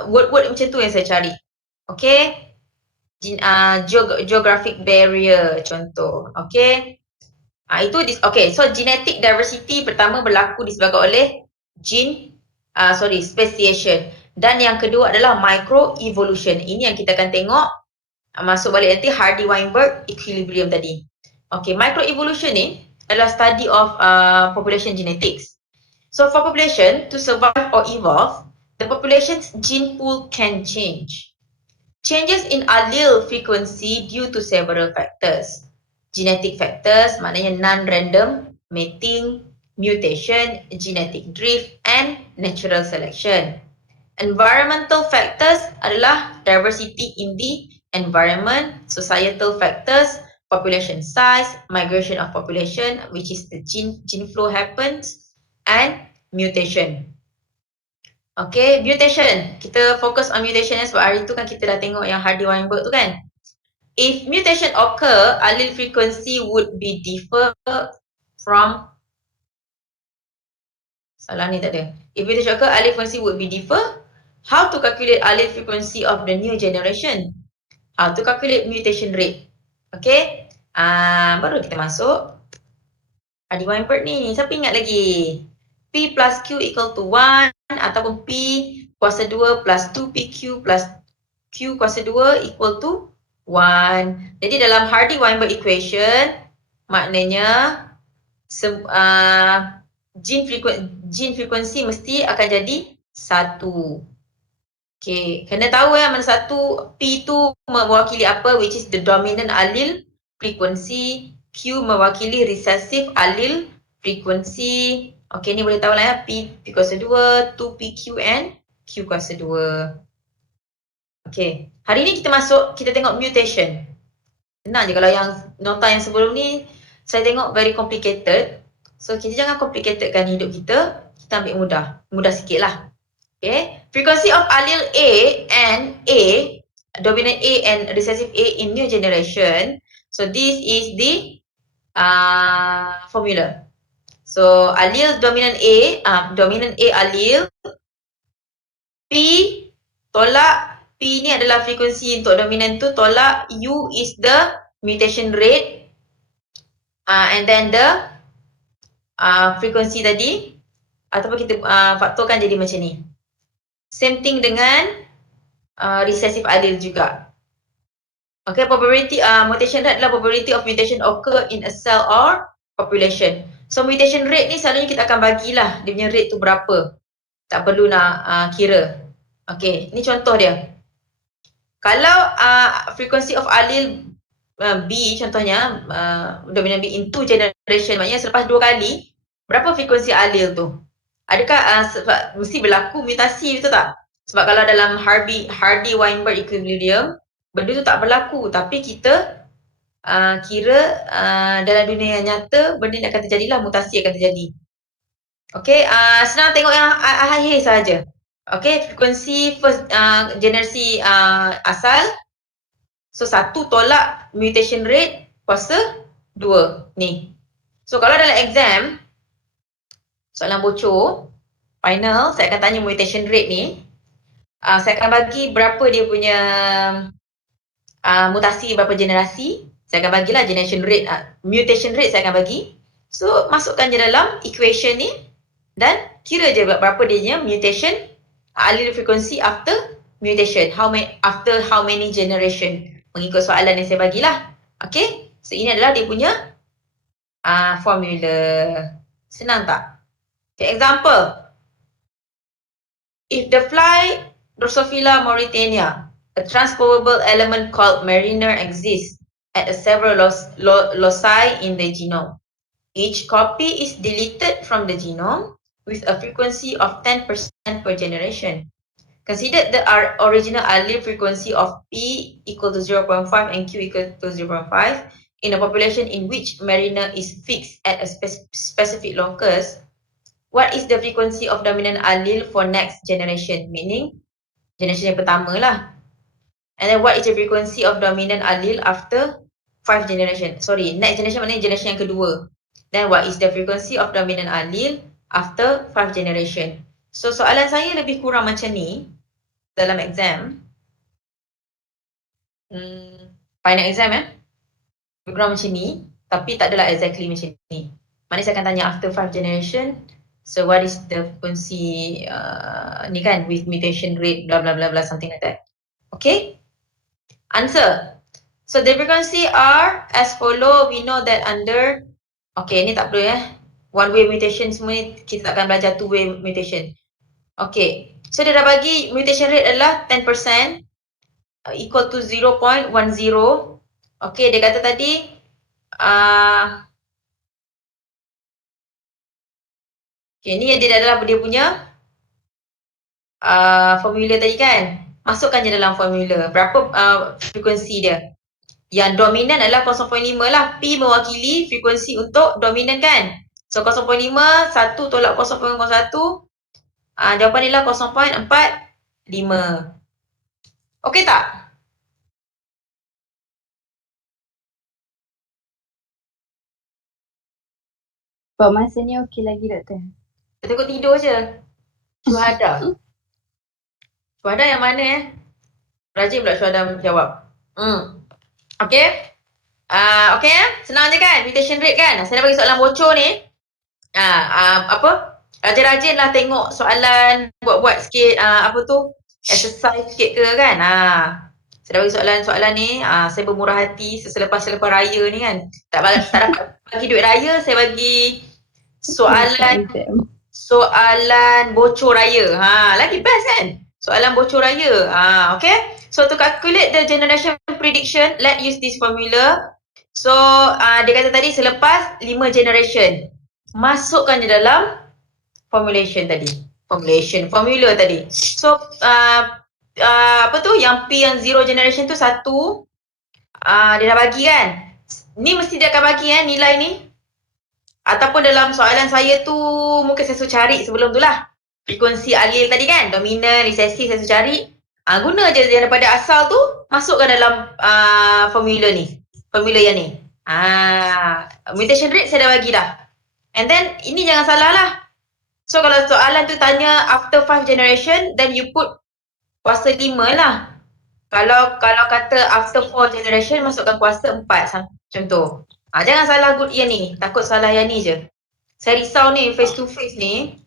Word-word macam tu yang saya cari. Okay. Geographic barrier contoh. Okay. Okay. So, genetic diversity pertama berlaku disebabkan oleh speciation. Dan yang kedua adalah microevolution. Ini yang kita akan tengok masuk balik nanti Hardy-Weinberg equilibrium tadi. Okay, microevolution ni adalah study of population genetics. So for population to survive or evolve, the population's gene pool can change. Changes in allele frequency due to several factors. Genetic factors maknanya non-random, mating, mutation, genetic drift, and natural selection. Environmental factors adalah diversity in the environment, societal factors, population size, migration of population, which is the gene flow happens, and mutation. Okay, mutation. Kita fokus on mutation sebab hari tu kan kita dah tengok yang Hardy-Weinberg tu kan. If mutation occur, allele frequency would be differ from salah ni tak ada. If mutation occur, allele frequency would be differ. How to calculate allele frequency of the new generation? How to calculate mutation rate? Okay, baru kita masuk Hardy-Weinberg ni. Siapa ingat lagi? P plus Q equal to 1 ataupun P kuasa 2 plus 2PQ plus Q kuasa 2 equal to 1. Jadi dalam Hardy-Weinberg equation, maknanya gene frequency mesti akan jadi 1. Okay, kena tahu mana satu. P tu mewakili apa, which is the dominant allele frequency. Q mewakili recessive allele frequency. Okay, ni boleh tahu lah ya. P kuasa 2, 2PQ and Q kuasa 2. Okay, hari ni kita tengok mutation. Senang je, kalau yang nota yang sebelum ni saya tengok very complicated. So kita jangan complicatedkan hidup kita. Kita ambil mudah sikit lah. Okay, frequency of allele A, dominant A and recessive A in new generation. So this is the formula. So allele dominant A allele, P tolak P ni adalah frekuensi untuk dominan tu, tolak U is the mutation rate, and then the frekuensi tadi ataupun kita faktorkan jadi macam ni. Same thing dengan recessive allele juga. Okay, probability mutation rate adalah probability of mutation occur in a cell or population. So mutation rate ni selalunya kita akan bagilah dia punya rate tu berapa. Tak perlu nak kira. Okay, ni contoh dia. Kalau frequency of allele B contohnya, dominant B in 2 generation, maknanya selepas 2 kali, berapa frekuensi allele tu? Adakah sebab mesti berlaku mutasi, betul tak? Sebab kalau dalam Hardy-Weinberg equilibrium, benda tu tak berlaku, tapi kita kira dalam dunia yang nyata, benda ni akan terjadilah, mutasi akan terjadi. Okay, senang tengok yang akhir sahaja. Okay, frekuensi first generasi asal. So 1 tolak mutation rate kuasa 2 ni. So kalau dalam exam, soalan bocor, final, saya akan tanya mutation rate ni. Saya akan bagi berapa dia punya mutasi berapa generasi. Saya akan bagilah generation rate, mutation rate saya akan bagi. So masukkan je dalam equation ni dan kira je berapa dia punya mutation allele frequency after mutation, after how many generation, mengikut soalan yang saya bagilah. Okay, so ini adalah dia punya formula. Senang tak? Okay, example. If the fly Drosophila mauritania, a transposable element called mariner, exists at several loci in the genome, each copy is deleted from the genome with a frequency of 10% per generation. Consider the original allele frequency of P equal to 0.5 and Q equal to 0.5 in a population in which mariner is fixed at a specific locus. What is the frequency of dominant allele for next generation? Meaning, generation yang pertama lah. And then what is the frequency of dominant allele after 5 generation? Sorry, next generation maknanya generation yang kedua. Then what is the frequency of dominant allele after 5 generation? So soalan saya lebih kurang macam ni dalam exam. Final exam lebih kurang macam ni, tapi tak adalah exactly macam ni. Maknanya saya akan tanya after 5 generation, so what is the frequency ni kan, with mutation rate blah blah blah blah, something like that. Okay, answer. So the frequency are as follow. We know that under, okay, ni tak perlu one way mutation semua ni kita akan belajar two way mutation. Okay, so dia dah bagi mutation rate adalah 10% equal to 0.10. Okay, dia kata tadi okay, ni dia adalah dia punya formula tadi kan. Masukkan je dalam formula berapa frekuensi dia. Yang dominan adalah 0.5 lah. P mewakili frekuensi untuk dominan kan. So 0.5, 1 tolak 0.01, jawapan dia lah 0.45. Okey tak? Buat masa ni okey lagi doktor. Kita takut tidur je. Syuhada. Syuhada yang mana Rajin pula Syuhada jawab. Okey. Okey senang je kan, mutation rate kan. Saya dah bagi soalan bocor ni. Rajin-rajin lah tengok soalan, buat-buat sikit exercise sikit ke kan. Saya dah bagi soalan-soalan ni, saya bermurah hati selepas raya ni kan. Tak dapat bagi duit raya, saya bagi soalan bocor raya. Lagi best kan? Soalan bocor raya. Okay. So to calculate the generation prediction, let's use this formula. So dia kata tadi selepas 5 generation, masukkan je dalam formula tadi. So apa tu yang P yang zero generation tu satu, dia dah bagi kan. Ni mesti dia akan bagi nilai ni. Ataupun dalam soalan saya tu mungkin saya suruh cari sebelum tu lah. Frekuensi alil tadi kan, dominan, resesif saya suruh cari. Guna je yang daripada asal tu, masukkan dalam formula ni. Formula yang ni. Mutation rate saya dah bagi dah. And then ini jangan salah lah. So kalau soalan tu tanya after 5 generation, then you put kuasa 5 lah. Kalau kata after 4 generation, masukkan kuasa 4 contoh. Jangan salah yang ni. Takut salah yang ni je. Saya risau ni face to face ni.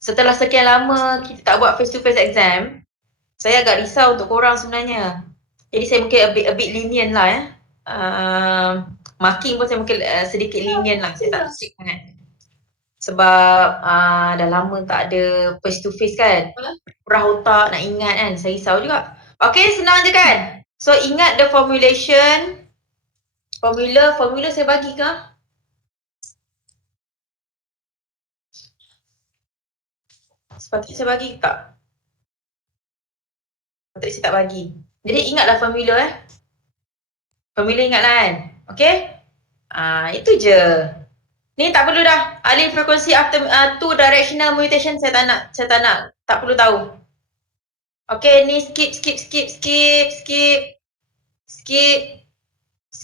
Setelah sekian lama kita tak buat face to face exam, saya agak risau untuk korang sebenarnya. Jadi saya mungkin a bit lenient lah marking pun saya mungkin sedikit lenient lah. Saya tak strict sangat. Sebab dah lama tak ada face to face kan. Kurang otak nak ingat kan. Saya risau juga. Okay, senang je kan? So ingat the formulation. Formula saya bagi ke? Sepatutnya saya bagi ke tak? Sepatutnya saya tak bagi. Jadi ingatlah formula Formula ingatlah kan? Okay? Itu je. Ni tak perlu dah. Alih frekuensi after two directional mutation saya tak nak. Tak perlu tahu. Okay, ni skip.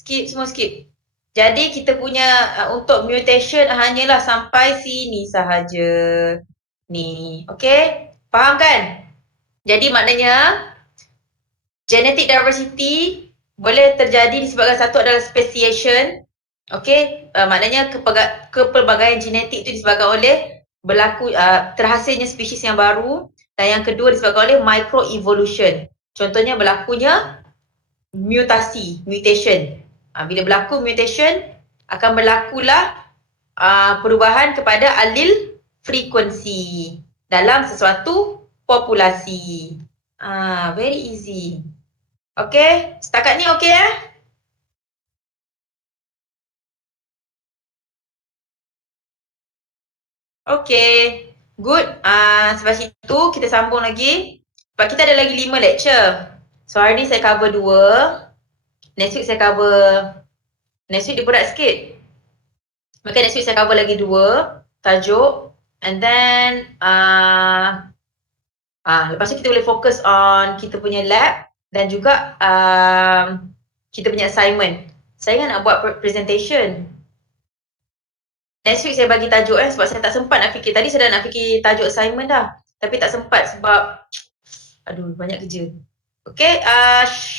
Semua skip. Jadi kita punya untuk mutation hanyalah sampai sini sahaja. Ni, okay? Faham kan? Jadi maknanya genetic diversity boleh terjadi disebabkan satu adalah speciation. Okay? Maknanya kepelbagaian genetik itu disebabkan oleh berlaku terhasilnya spesies yang baru. Dan yang kedua disebabkan oleh microevolution. Contohnya berlakunya mutation. Bila berlaku mutation, akan berlakulah perubahan kepada alil frekuensi dalam sesuatu populasi. Very easy. Okay, setakat ni okay Okay, good. Sebab itu kita sambung lagi. Sebab kita ada lagi 5 lecture. So hari ni saya cover 2. Next week dia berat sikit. Maka next week saya cover lagi 2 tajuk. And then lepas tu kita boleh fokus on kita punya lab dan juga kita punya assignment. Saya kan nak buat presentation. Next week saya bagi tajuk sebab saya tak sempat nak fikir. Tadi saya dah nak fikir tajuk assignment dah. Tapi tak sempat sebab banyak kerja. Okay,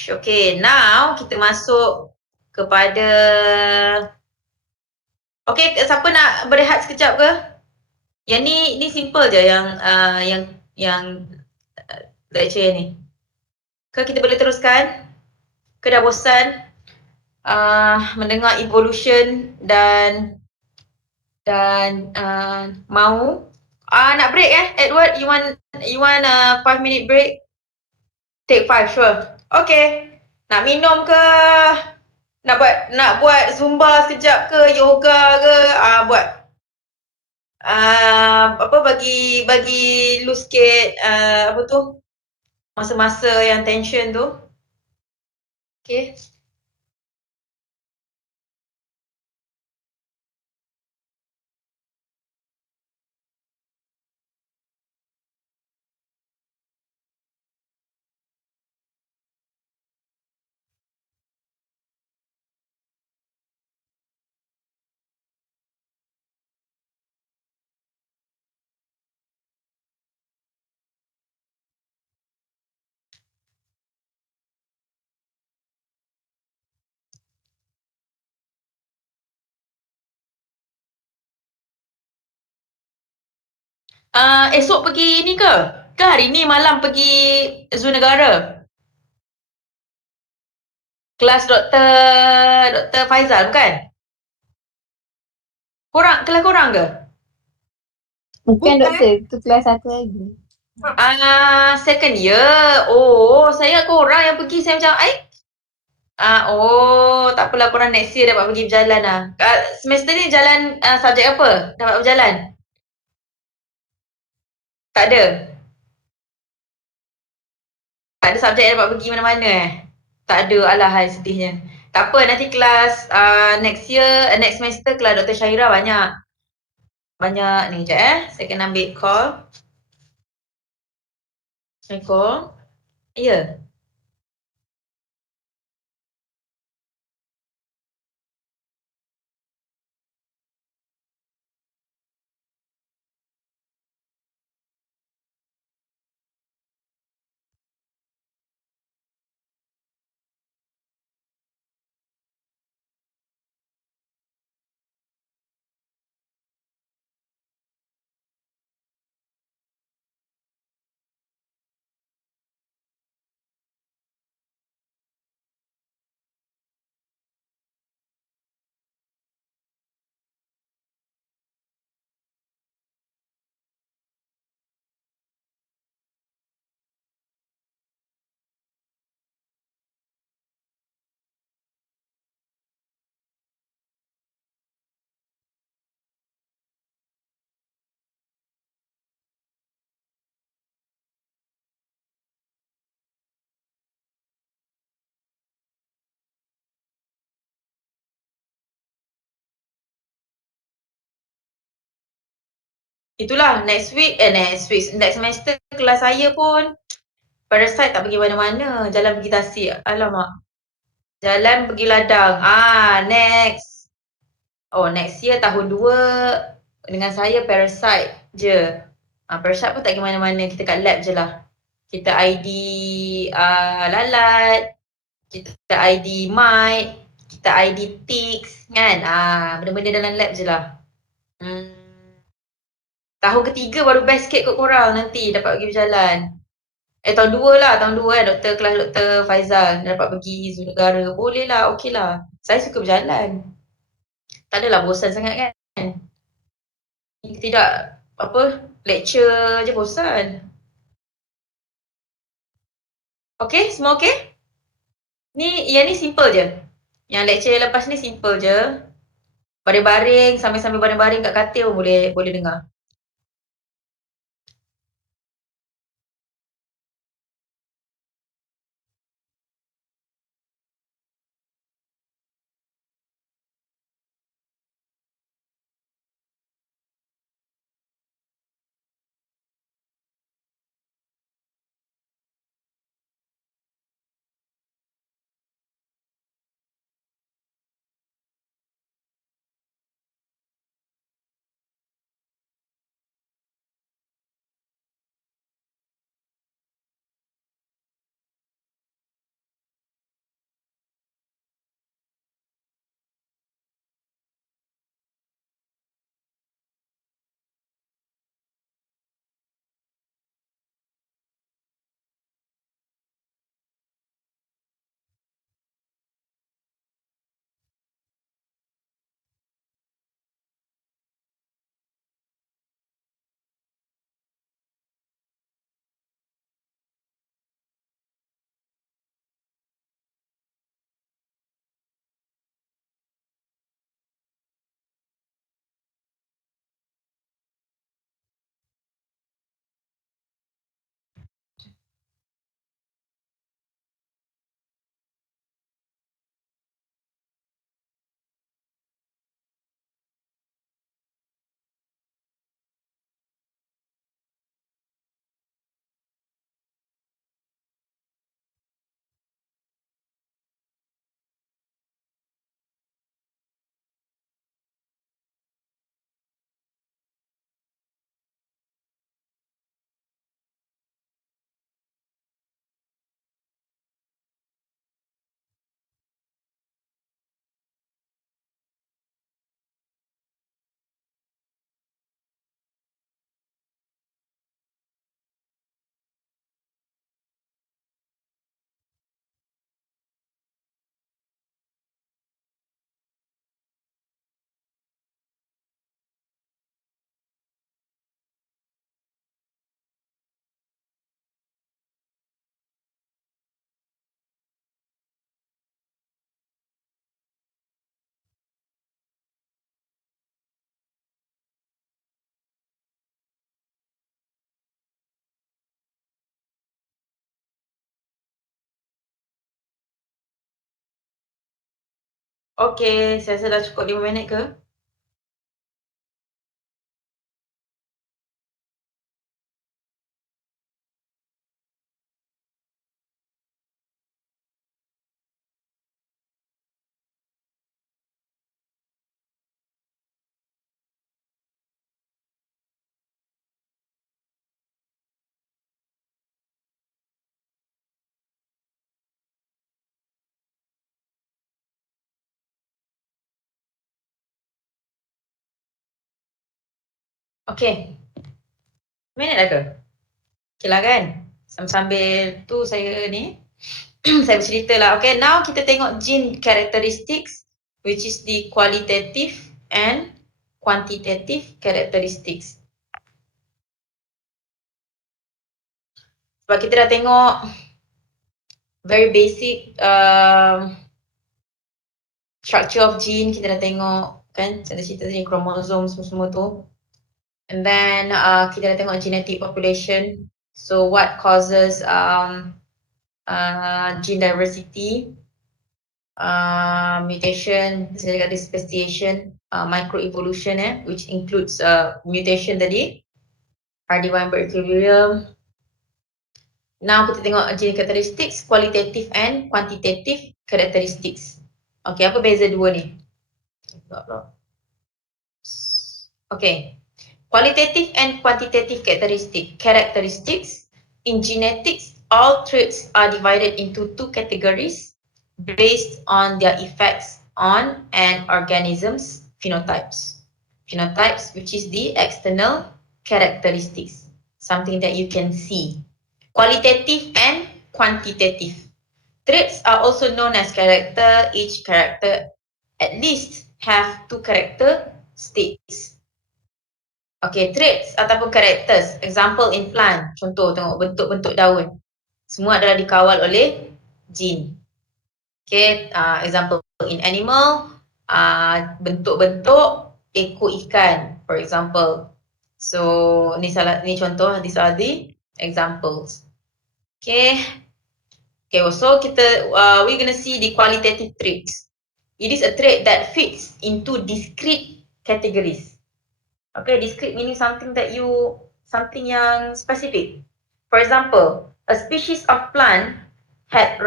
okay, now kita masuk kepada okay, siapa nak berehat sekejap ke? Yang ni simple je yang lecture ni. Ke kita boleh teruskan? Ke dah bosan mendengar evolution dan mau nak break Edward, you want a 5-minute break? Take 5, sure. Okay. Nak minum ke? Nak buat zumba sekejap ke? Yoga ke? Buat bagi loose sikit masa-masa yang tension tu. Okay. Esok pergi ni ke? Ke hari ni malam pergi Zoo Negara? Kelas Dr. Faizal bukan? Kelas korang ke? Bukan doktor, tu kelas 1 lagi. Second year. Oh, saya ingat korang yang pergi. Saya macam, tak apalah, korang next year dapat pergi berjalan lah. Semester ni jalan subjek apa? Dapat berjalan? Tak ada? Tak ada subjek yang dapat pergi mana-mana Tak ada, alahai sedihnya. Tak apa, nanti kelas next semester kelas Dr. Syaira banyak. Banyak ni, sekejap saya kena ambil call. Assalamualaikum. Ya. Itulah next semester kelas saya pun Parasite tak pergi mana-mana, jalan pergi Tasik. Alamak. Jalan pergi ladang. Next. Next year tahun 2 dengan saya Parasite je. Parasite pun tak pergi mana-mana, kita kat lab je lah. Kita ID lalat, kita ID mic, kita ID tics kan. Benda-benda dalam lab je lah. Tahun ketiga baru best sikit kot korang nanti dapat pergi berjalan. Tahun 2 lah, tahun 2 kan kelas Dr. Faizal dapat pergi zoo negara. Boleh lah, okey lah. Saya suka berjalan. Tak adalah bosan sangat kan. Tidak, lecture je bosan. Okey, semua okey? Yang ni simple je. Yang lecture yang lepas ni simple je. Baring-baring, sambil-sambil baring-baring kat katil pun boleh dengar. Okay, saya rasa dah cukup 5 minit ke? Okay, minit dah ke? Okay lah kan? Sambil tu saya ni, saya bercerita lah. Okay, now kita tengok gene characteristics, which is the qualitative and quantitative characteristics. Sebab kita dah tengok very basic structure of gene, kita dah tengok kan, ada cerita tadi kromosom semua tu. And then kita dah tengok genetic population. So what causes gene diversity, mutation, saya cakap speciation, microevolution which includes mutation tadi, RD1 equilibrium. Now kita tengok gene characteristics, qualitative and quantitative characteristics. Okay, apa beza dua ni? Okay, qualitative and quantitative characteristics. In genetics, all traits are divided into two categories based on their effects on an organism's phenotypes. Phenotypes, which is the external characteristics, something that you can see. Qualitative and quantitative. Traits are also known as character. Each character at least have two characteristics. Okay, traits ataupun characters. Example in plant. Contoh, tengok bentuk-bentuk daun. Semua adalah dikawal oleh gene. Okay, example in animal, bentuk-bentuk ekor ikan, for example. So, ni contoh, these are the examples. Okay. Okay, so we're gonna see the qualitative traits. It is a trait that fits into discrete categories. Okay, discrete meaning something yang specific. For example, a species of plant has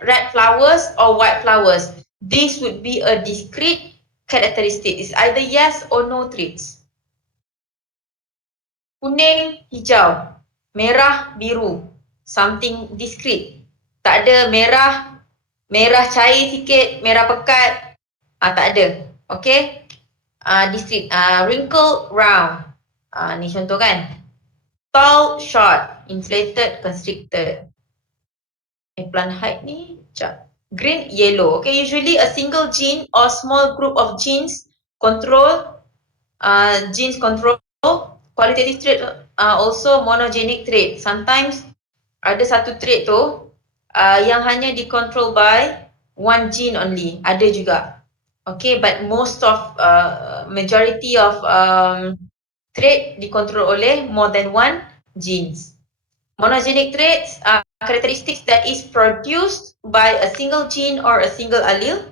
red flowers or white flowers. This would be a discrete characteristic. It's either yes or no traits. Kuning, hijau, merah, biru. Something discrete. Tak ada merah cair sikit, merah pekat. Tak ada. Okay. Discrete. Wrinkle, round. Ni contoh kan. Tall, short. Inflated, constricted. Plant height ni, sekejap. Green, yellow. Okay, usually a single gene or small group of genes control. Qualitative trait also monogenic trait. Sometimes ada satu trait tu yang hanya dikontrol by one gene only. Ada juga. Okay, but most of majority of trait dikontrol oleh more than one genes. Monogenic traits are characteristics that is produced by a single gene or a single allele.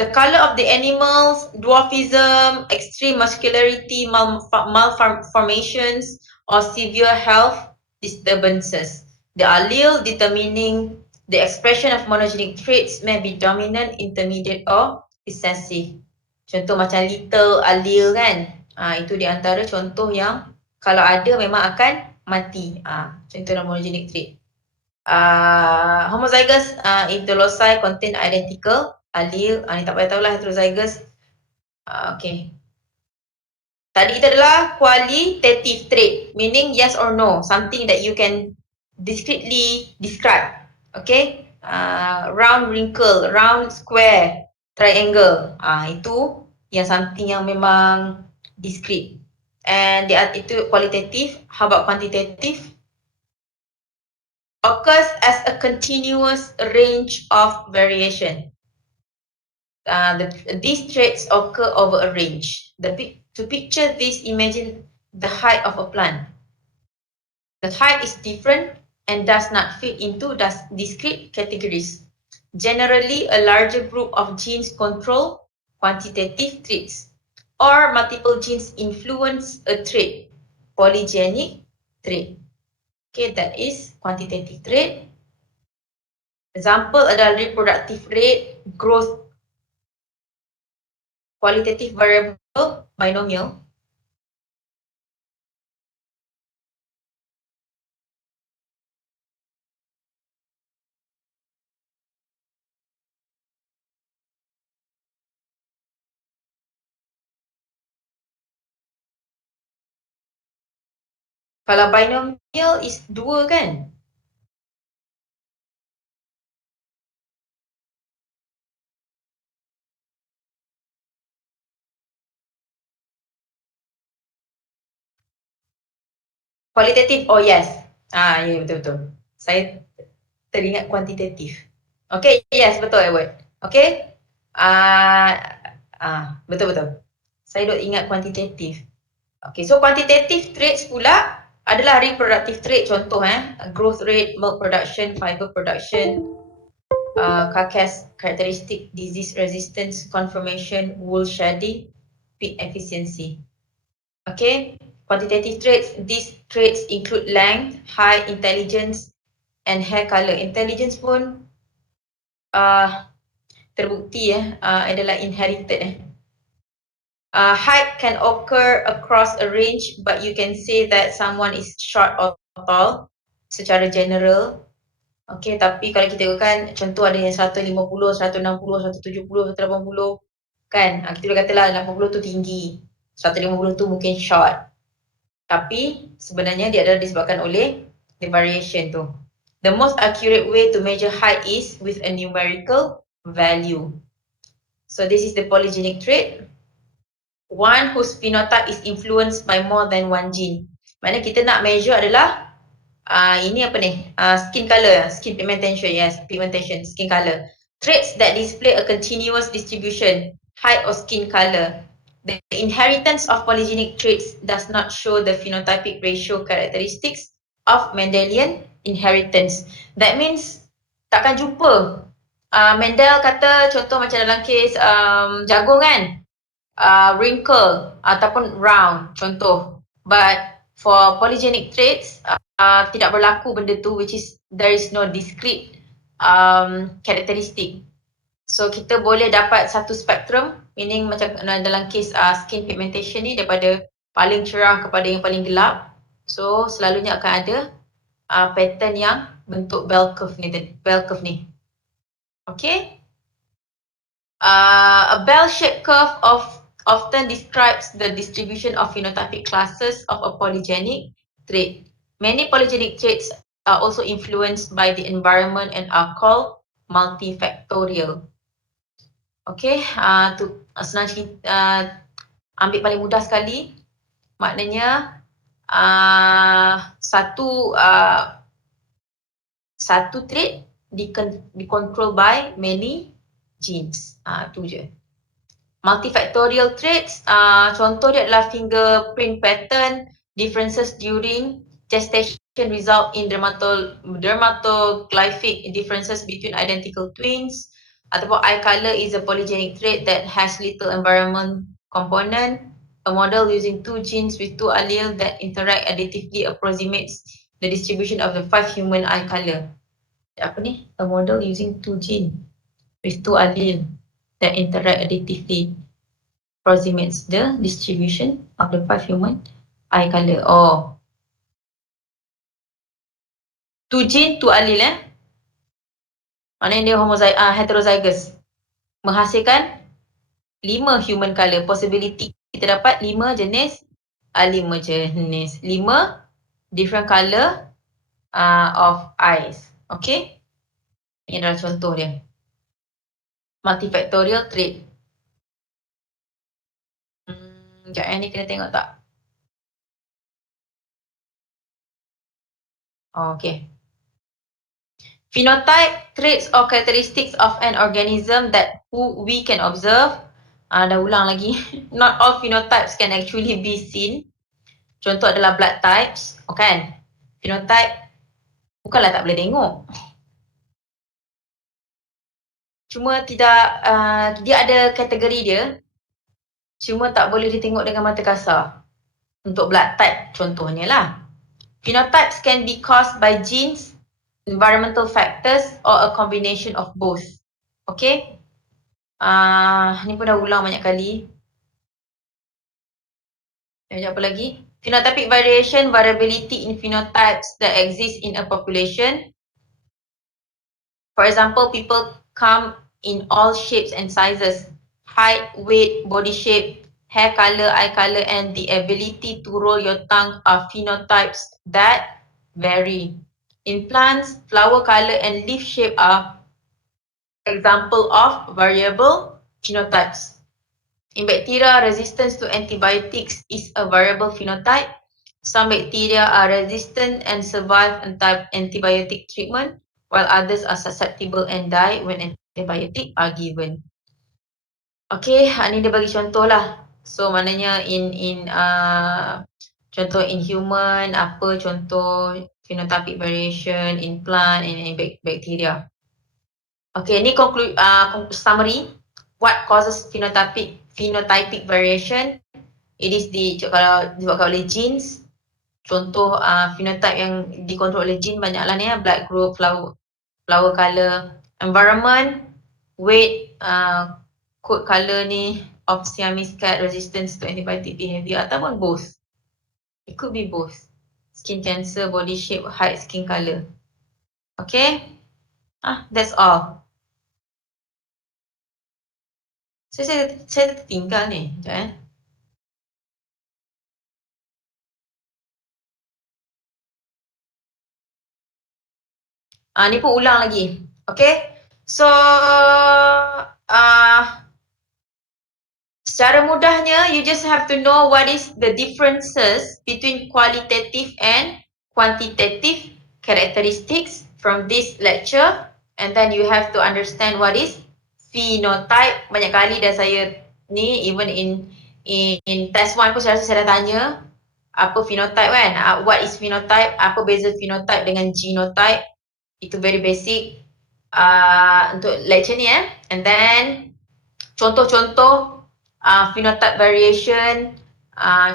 The color of the animals, dwarfism, extreme muscularity, malformations, or severe health disturbances. The allele determining the expression of monogenic traits may be dominant, intermediate, or recessive. Contoh macam little allele kan, itu di antara contoh yang kalau ada memang akan mati. Contoh dalam monogenic trait. Homozygous if the loci contain identical allele. Ni tak payah tahulah heterozygous. Okay. Tadi kita adalah qualitative trait, meaning yes or no, something that you can discretely describe. Okay. Round wrinkle, round square, triangle. Itu yang something yang memang discrete. And itu qualitative. How about quantitative? Occurs as a continuous range of variation. These traits occur over a range. To picture this, imagine the height of a plant. The height is different and does not fit into discrete categories. Generally, a larger group of genes control quantitative traits, or multiple genes influence a trait, polygenic trait. Okay, that is quantitative trait. Example adalah reproductive rate, growth, qualitative variable, binomial. Kalau binomial is 2 kan? Kualitatif, oh yes. Ya betul-betul. Saya teringat kuantitatif. Okay, yes, betul Edward. Okay. Betul-betul. Saya duk ingat kuantitatif. Okay, so quantitative traits pula adalah reproductive trait, contoh growth rate, milk production, fiber production, carcass characteristic, disease resistance, conformation, wool shedding, peak efficiency. Okay, quantitative traits, these traits include length, height, intelligence, and hair color. Intelligence pun terbukti adalah inherited. Height can occur across a range, but you can say that someone is short or tall secara general. Okay, tapi kalau kita tengokkan contoh ada yang 150, 160, 170, 180 kan. Kita boleh katalah 80 tu tinggi, 150 tu mungkin short. Tapi sebenarnya dia adalah disebabkan oleh the variation tu. The most accurate way to measure height is with a numerical value. So this is the polygenic trait. One whose phenotype is influenced by more than one gene. Maknanya kita nak measure adalah ini apa ni? Skin color, skin pigmentation, yes, pigmentation, skin color. Traits that display a continuous distribution, height or skin color. The inheritance of polygenic traits does not show the phenotypic ratio characteristics of Mendelian inheritance. That means takkan jumpa. Mendel kata contoh macam dalam kes jagung kan, wrinkle ataupun round contoh. But for polygenic traits, tidak berlaku benda tu, which is there is no discrete characteristic. So kita boleh dapat satu spektrum, meaning macam dalam kes skin pigmentation ni daripada paling cerah kepada yang paling gelap. So selalunya akan ada pattern yang bentuk bell curve ni. Okay. A bell-shaped curve often describes the distribution of phenotypic classes of a polygenic trait. Many polygenic traits are also influenced by the environment and are called multifactorial. Okay, senang cerita, ambil paling mudah sekali, maknanya satu trait dikontrol by many genes. Tu je. Multifactorial traits, contoh dia adalah fingerprint pattern, differences during gestation result in dermatoglyphic differences between identical twins, ataupun eye color is a polygenic trait that has little environment component. A model using 2 genes with 2 alleles that interact additively approximates the distribution of the 5 human eye color. Apa ni? A model using 2 genes with 2 alleles that interact additively approximates the distribution of the 5 human eye color. Oh, 2 gene, 2 allele maknanya dia heterozygous, menghasilkan 5 human color. Possibility kita dapat 5 jenis 5 different color of eyes. Okay, ini adalah contoh dia, multifactorial trait. Sekejap ni kena tengok tak? Okay. Phenotype, traits or characteristics of an organism that we can observe. Dah ulang lagi. Not all phenotypes can actually be seen. Contoh adalah blood types, kan? Phenotype Bukanlah tak boleh tengok. Cuma tidak, dia ada kategori dia. Cuma tak boleh ditengok dengan mata kasar. Untuk blood type contohnya lah. Phenotypes can be caused by genes, environmental factors or a combination of both. Okay? Ni pun dah ulang banyak kali. Apa lagi? Phenotypic variation, variability in phenotypes that exist in a population. For example, people come in all shapes and sizes. Height, weight, body shape, hair color, eye color, and the ability to roll your tongue are phenotypes that vary. In plants, flower color and leaf shape are example of variable phenotypes. In bacteria, resistance to antibiotics is a variable phenotype. Some bacteria are resistant and survive antibiotic treatment, while others are susceptible and die when antibiotic are given. Okay, ni dia bagi contoh lah. So maknanya contoh in human, apa contoh phenotypic variation in plant and in bacteria. Okay, ni summary. What causes phenotypic variation? It is disebabkan oleh genes. Contoh phenotype yang dikontrol oleh gene banyaklah ni blood group, flower color, environment, weight, coat color ni of Siamese cat, resistance to antibiotic behavior ataupun both. It could be both. Skin cancer, body shape, height, skin color. Okay? That's all. Saya tertinggal ni. Sekejap ni pun ulang lagi. Okay? So, secara mudahnya, you just have to know what is the differences between qualitative and quantitative characteristics from this lecture, and then you have to understand what is phenotype. Banyak kali dah saya ni, even in test 1 pun saya rasa saya dah tanya apa phenotype kan, what is phenotype, apa beza phenotype dengan genotype. Itu very basic untuk lecture ni and then contoh-contoh phenotype variation,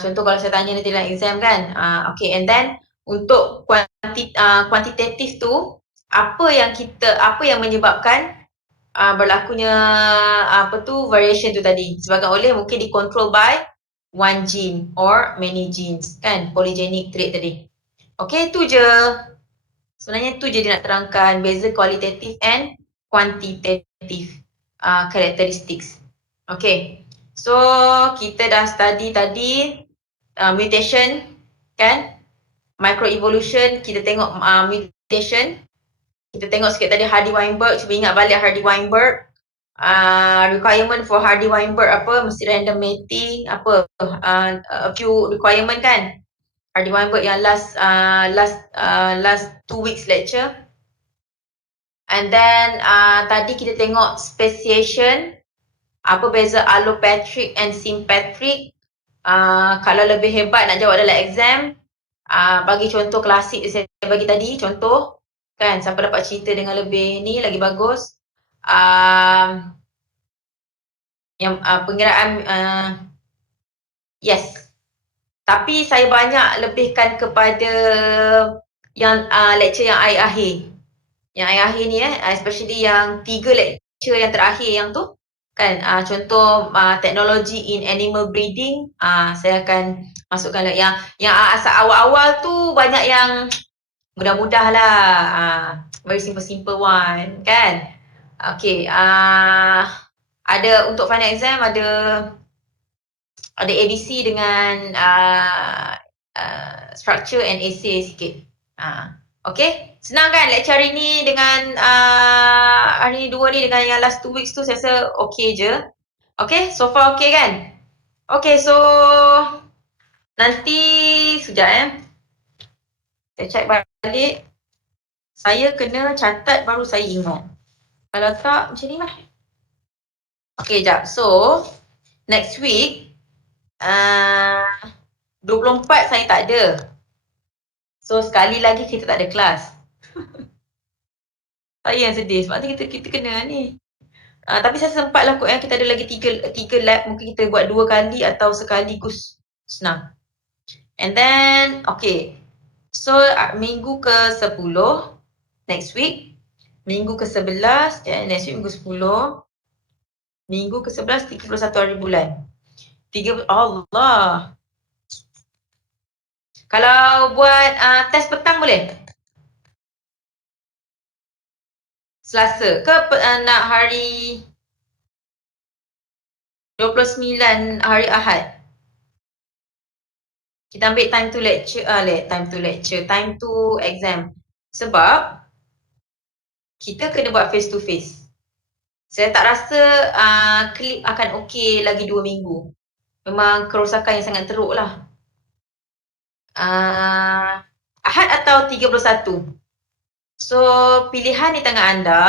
contoh kalau saya tanya nanti dalam exam kan. Okay, and then untuk kuantitatif tu, apa yang menyebabkan berlakunya variation tu tadi, disebabkan oleh mungkin dikontrol by one gene or many genes kan, polygenic trait tadi. Okay, tu je. Sebenarnya tu je dia nak terangkan beza qualitative and quantitative characteristics. Okay, so kita dah study tadi mutation kan, microevolution, kita tengok mutation, kita tengok sikit tadi Hardy-Weinberg, cuba ingat balik Hardy-Weinberg. Requirement for Hardy-Weinberg apa, mesti random mating, apa, a few requirement kan. Hardy-Weinberg yang last 2 weeks lecture. And then tadi kita tengok speciation, apa beza allopatric and sympatric. Kalau lebih hebat nak jawab dalam exam, bagi contoh klasik saya bagi tadi, contoh kan, siapa dapat cerita dengan lebih ni lagi bagus. Yang pengiraan yes. Tapi saya banyak lebihkan kepada yang lecture yang akhir-akhir. Yang akhir-akhir ni especially yang 3 lecture yang terakhir yang tu kan, contoh teknologi in animal breeding, saya akan masukkan yang asal awal-awal tu banyak yang mudah-mudah lah, very simple one kan. Okay, ada untuk final exam ada ABC dengan structure and essay sikit. Okay, senang kan lecture hari ni dengan hari ni 2 ni dengan yang last 2 weeks tu saya rasa okay je. Okay, so far okay kan? Okay, so nanti sekejap saya check balik. Saya kena catat baru saya ingat. Kalau tak macam ni lah. Okay, sekejap. So, next week 24 saya tak ada. So, sekali lagi kita tak ada kelas. Saya yang sedih sebab tu kita kena ni. Tapi saya sempat lah kot kita ada lagi tiga lab, mungkin kita buat 2 kali atau sekaligus, senang. And then, okay. So, minggu ke-10, next week. Minggu ke-11, next week minggu 10. Minggu ke-11, 31 hari bulan. Allah. Kalau buat test petang boleh? Selasa ke nak hari 29 hari Ahad? Kita ambil time to lecture, time to exam. Sebab kita kena buat face to face. Saya tak rasa klip akan okey lagi 2 minggu. Memang kerosakan yang sangat teruk lah. Ahad atau 31. So, pilihan di tangan anda.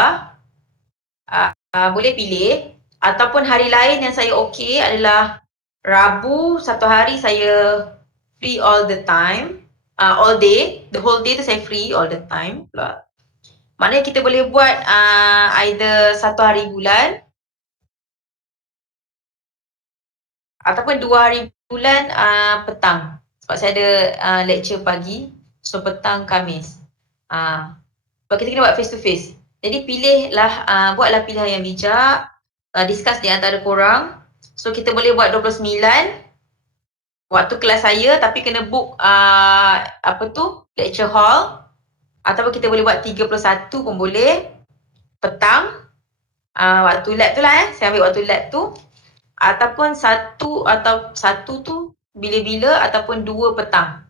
Boleh pilih. Ataupun hari lain yang saya okey adalah Rabu, satu hari saya free all the time. All day. The whole day tu saya free all the time pula. Maknanya kita boleh buat either satu hari bulan ataupun 2 hari bulan petang. Sebab saya ada lecture pagi, so petang Khamis. Sebab kita kena buat face to face. Jadi pilihlah, buatlah pilihan yang bijak, discuss di antara korang. So kita boleh buat 29 waktu kelas saya tapi kena book lecture hall. Ataupun kita boleh buat 31 pun boleh, petang, waktu lab tu lah saya ambil waktu lab tu. Ataupun satu tu bila-bila ataupun 2 petang.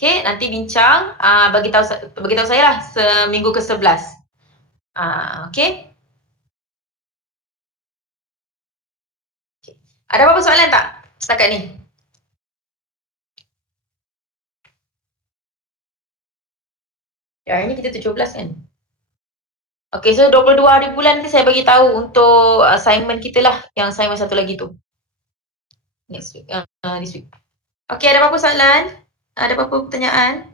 Okay, nanti bincang, bagi tahu saya lah seminggu ke-11. Okay. Ada apa-apa soalan tak setakat ni? Ya, hari ni kita 17 kan? Okay, so 22 hari bulan nanti saya bagi tahu untuk assignment kita lah, yang assignment satu lagi tu. Next week, this week. Okay, ada apa-apa soalan? Ada apa-apa pertanyaan?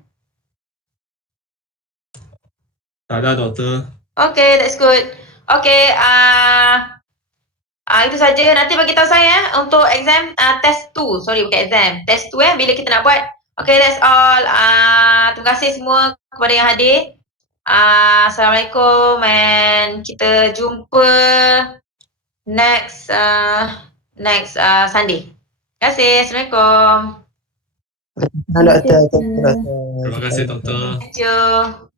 Tak ada, Doktor. Okay, that's good. Okay, itu saja. Nanti bagi tahu saya untuk exam, test 2. Sorry, bukan exam. Test 2 bila kita nak buat. Okay, that's all. Terima kasih semua kepada yang hadir. Assalamualaikum and kita jumpa next Sunday. Terima kasih. Assalamualaikum. Doktor. Terima kasih, Doktor. Thank you.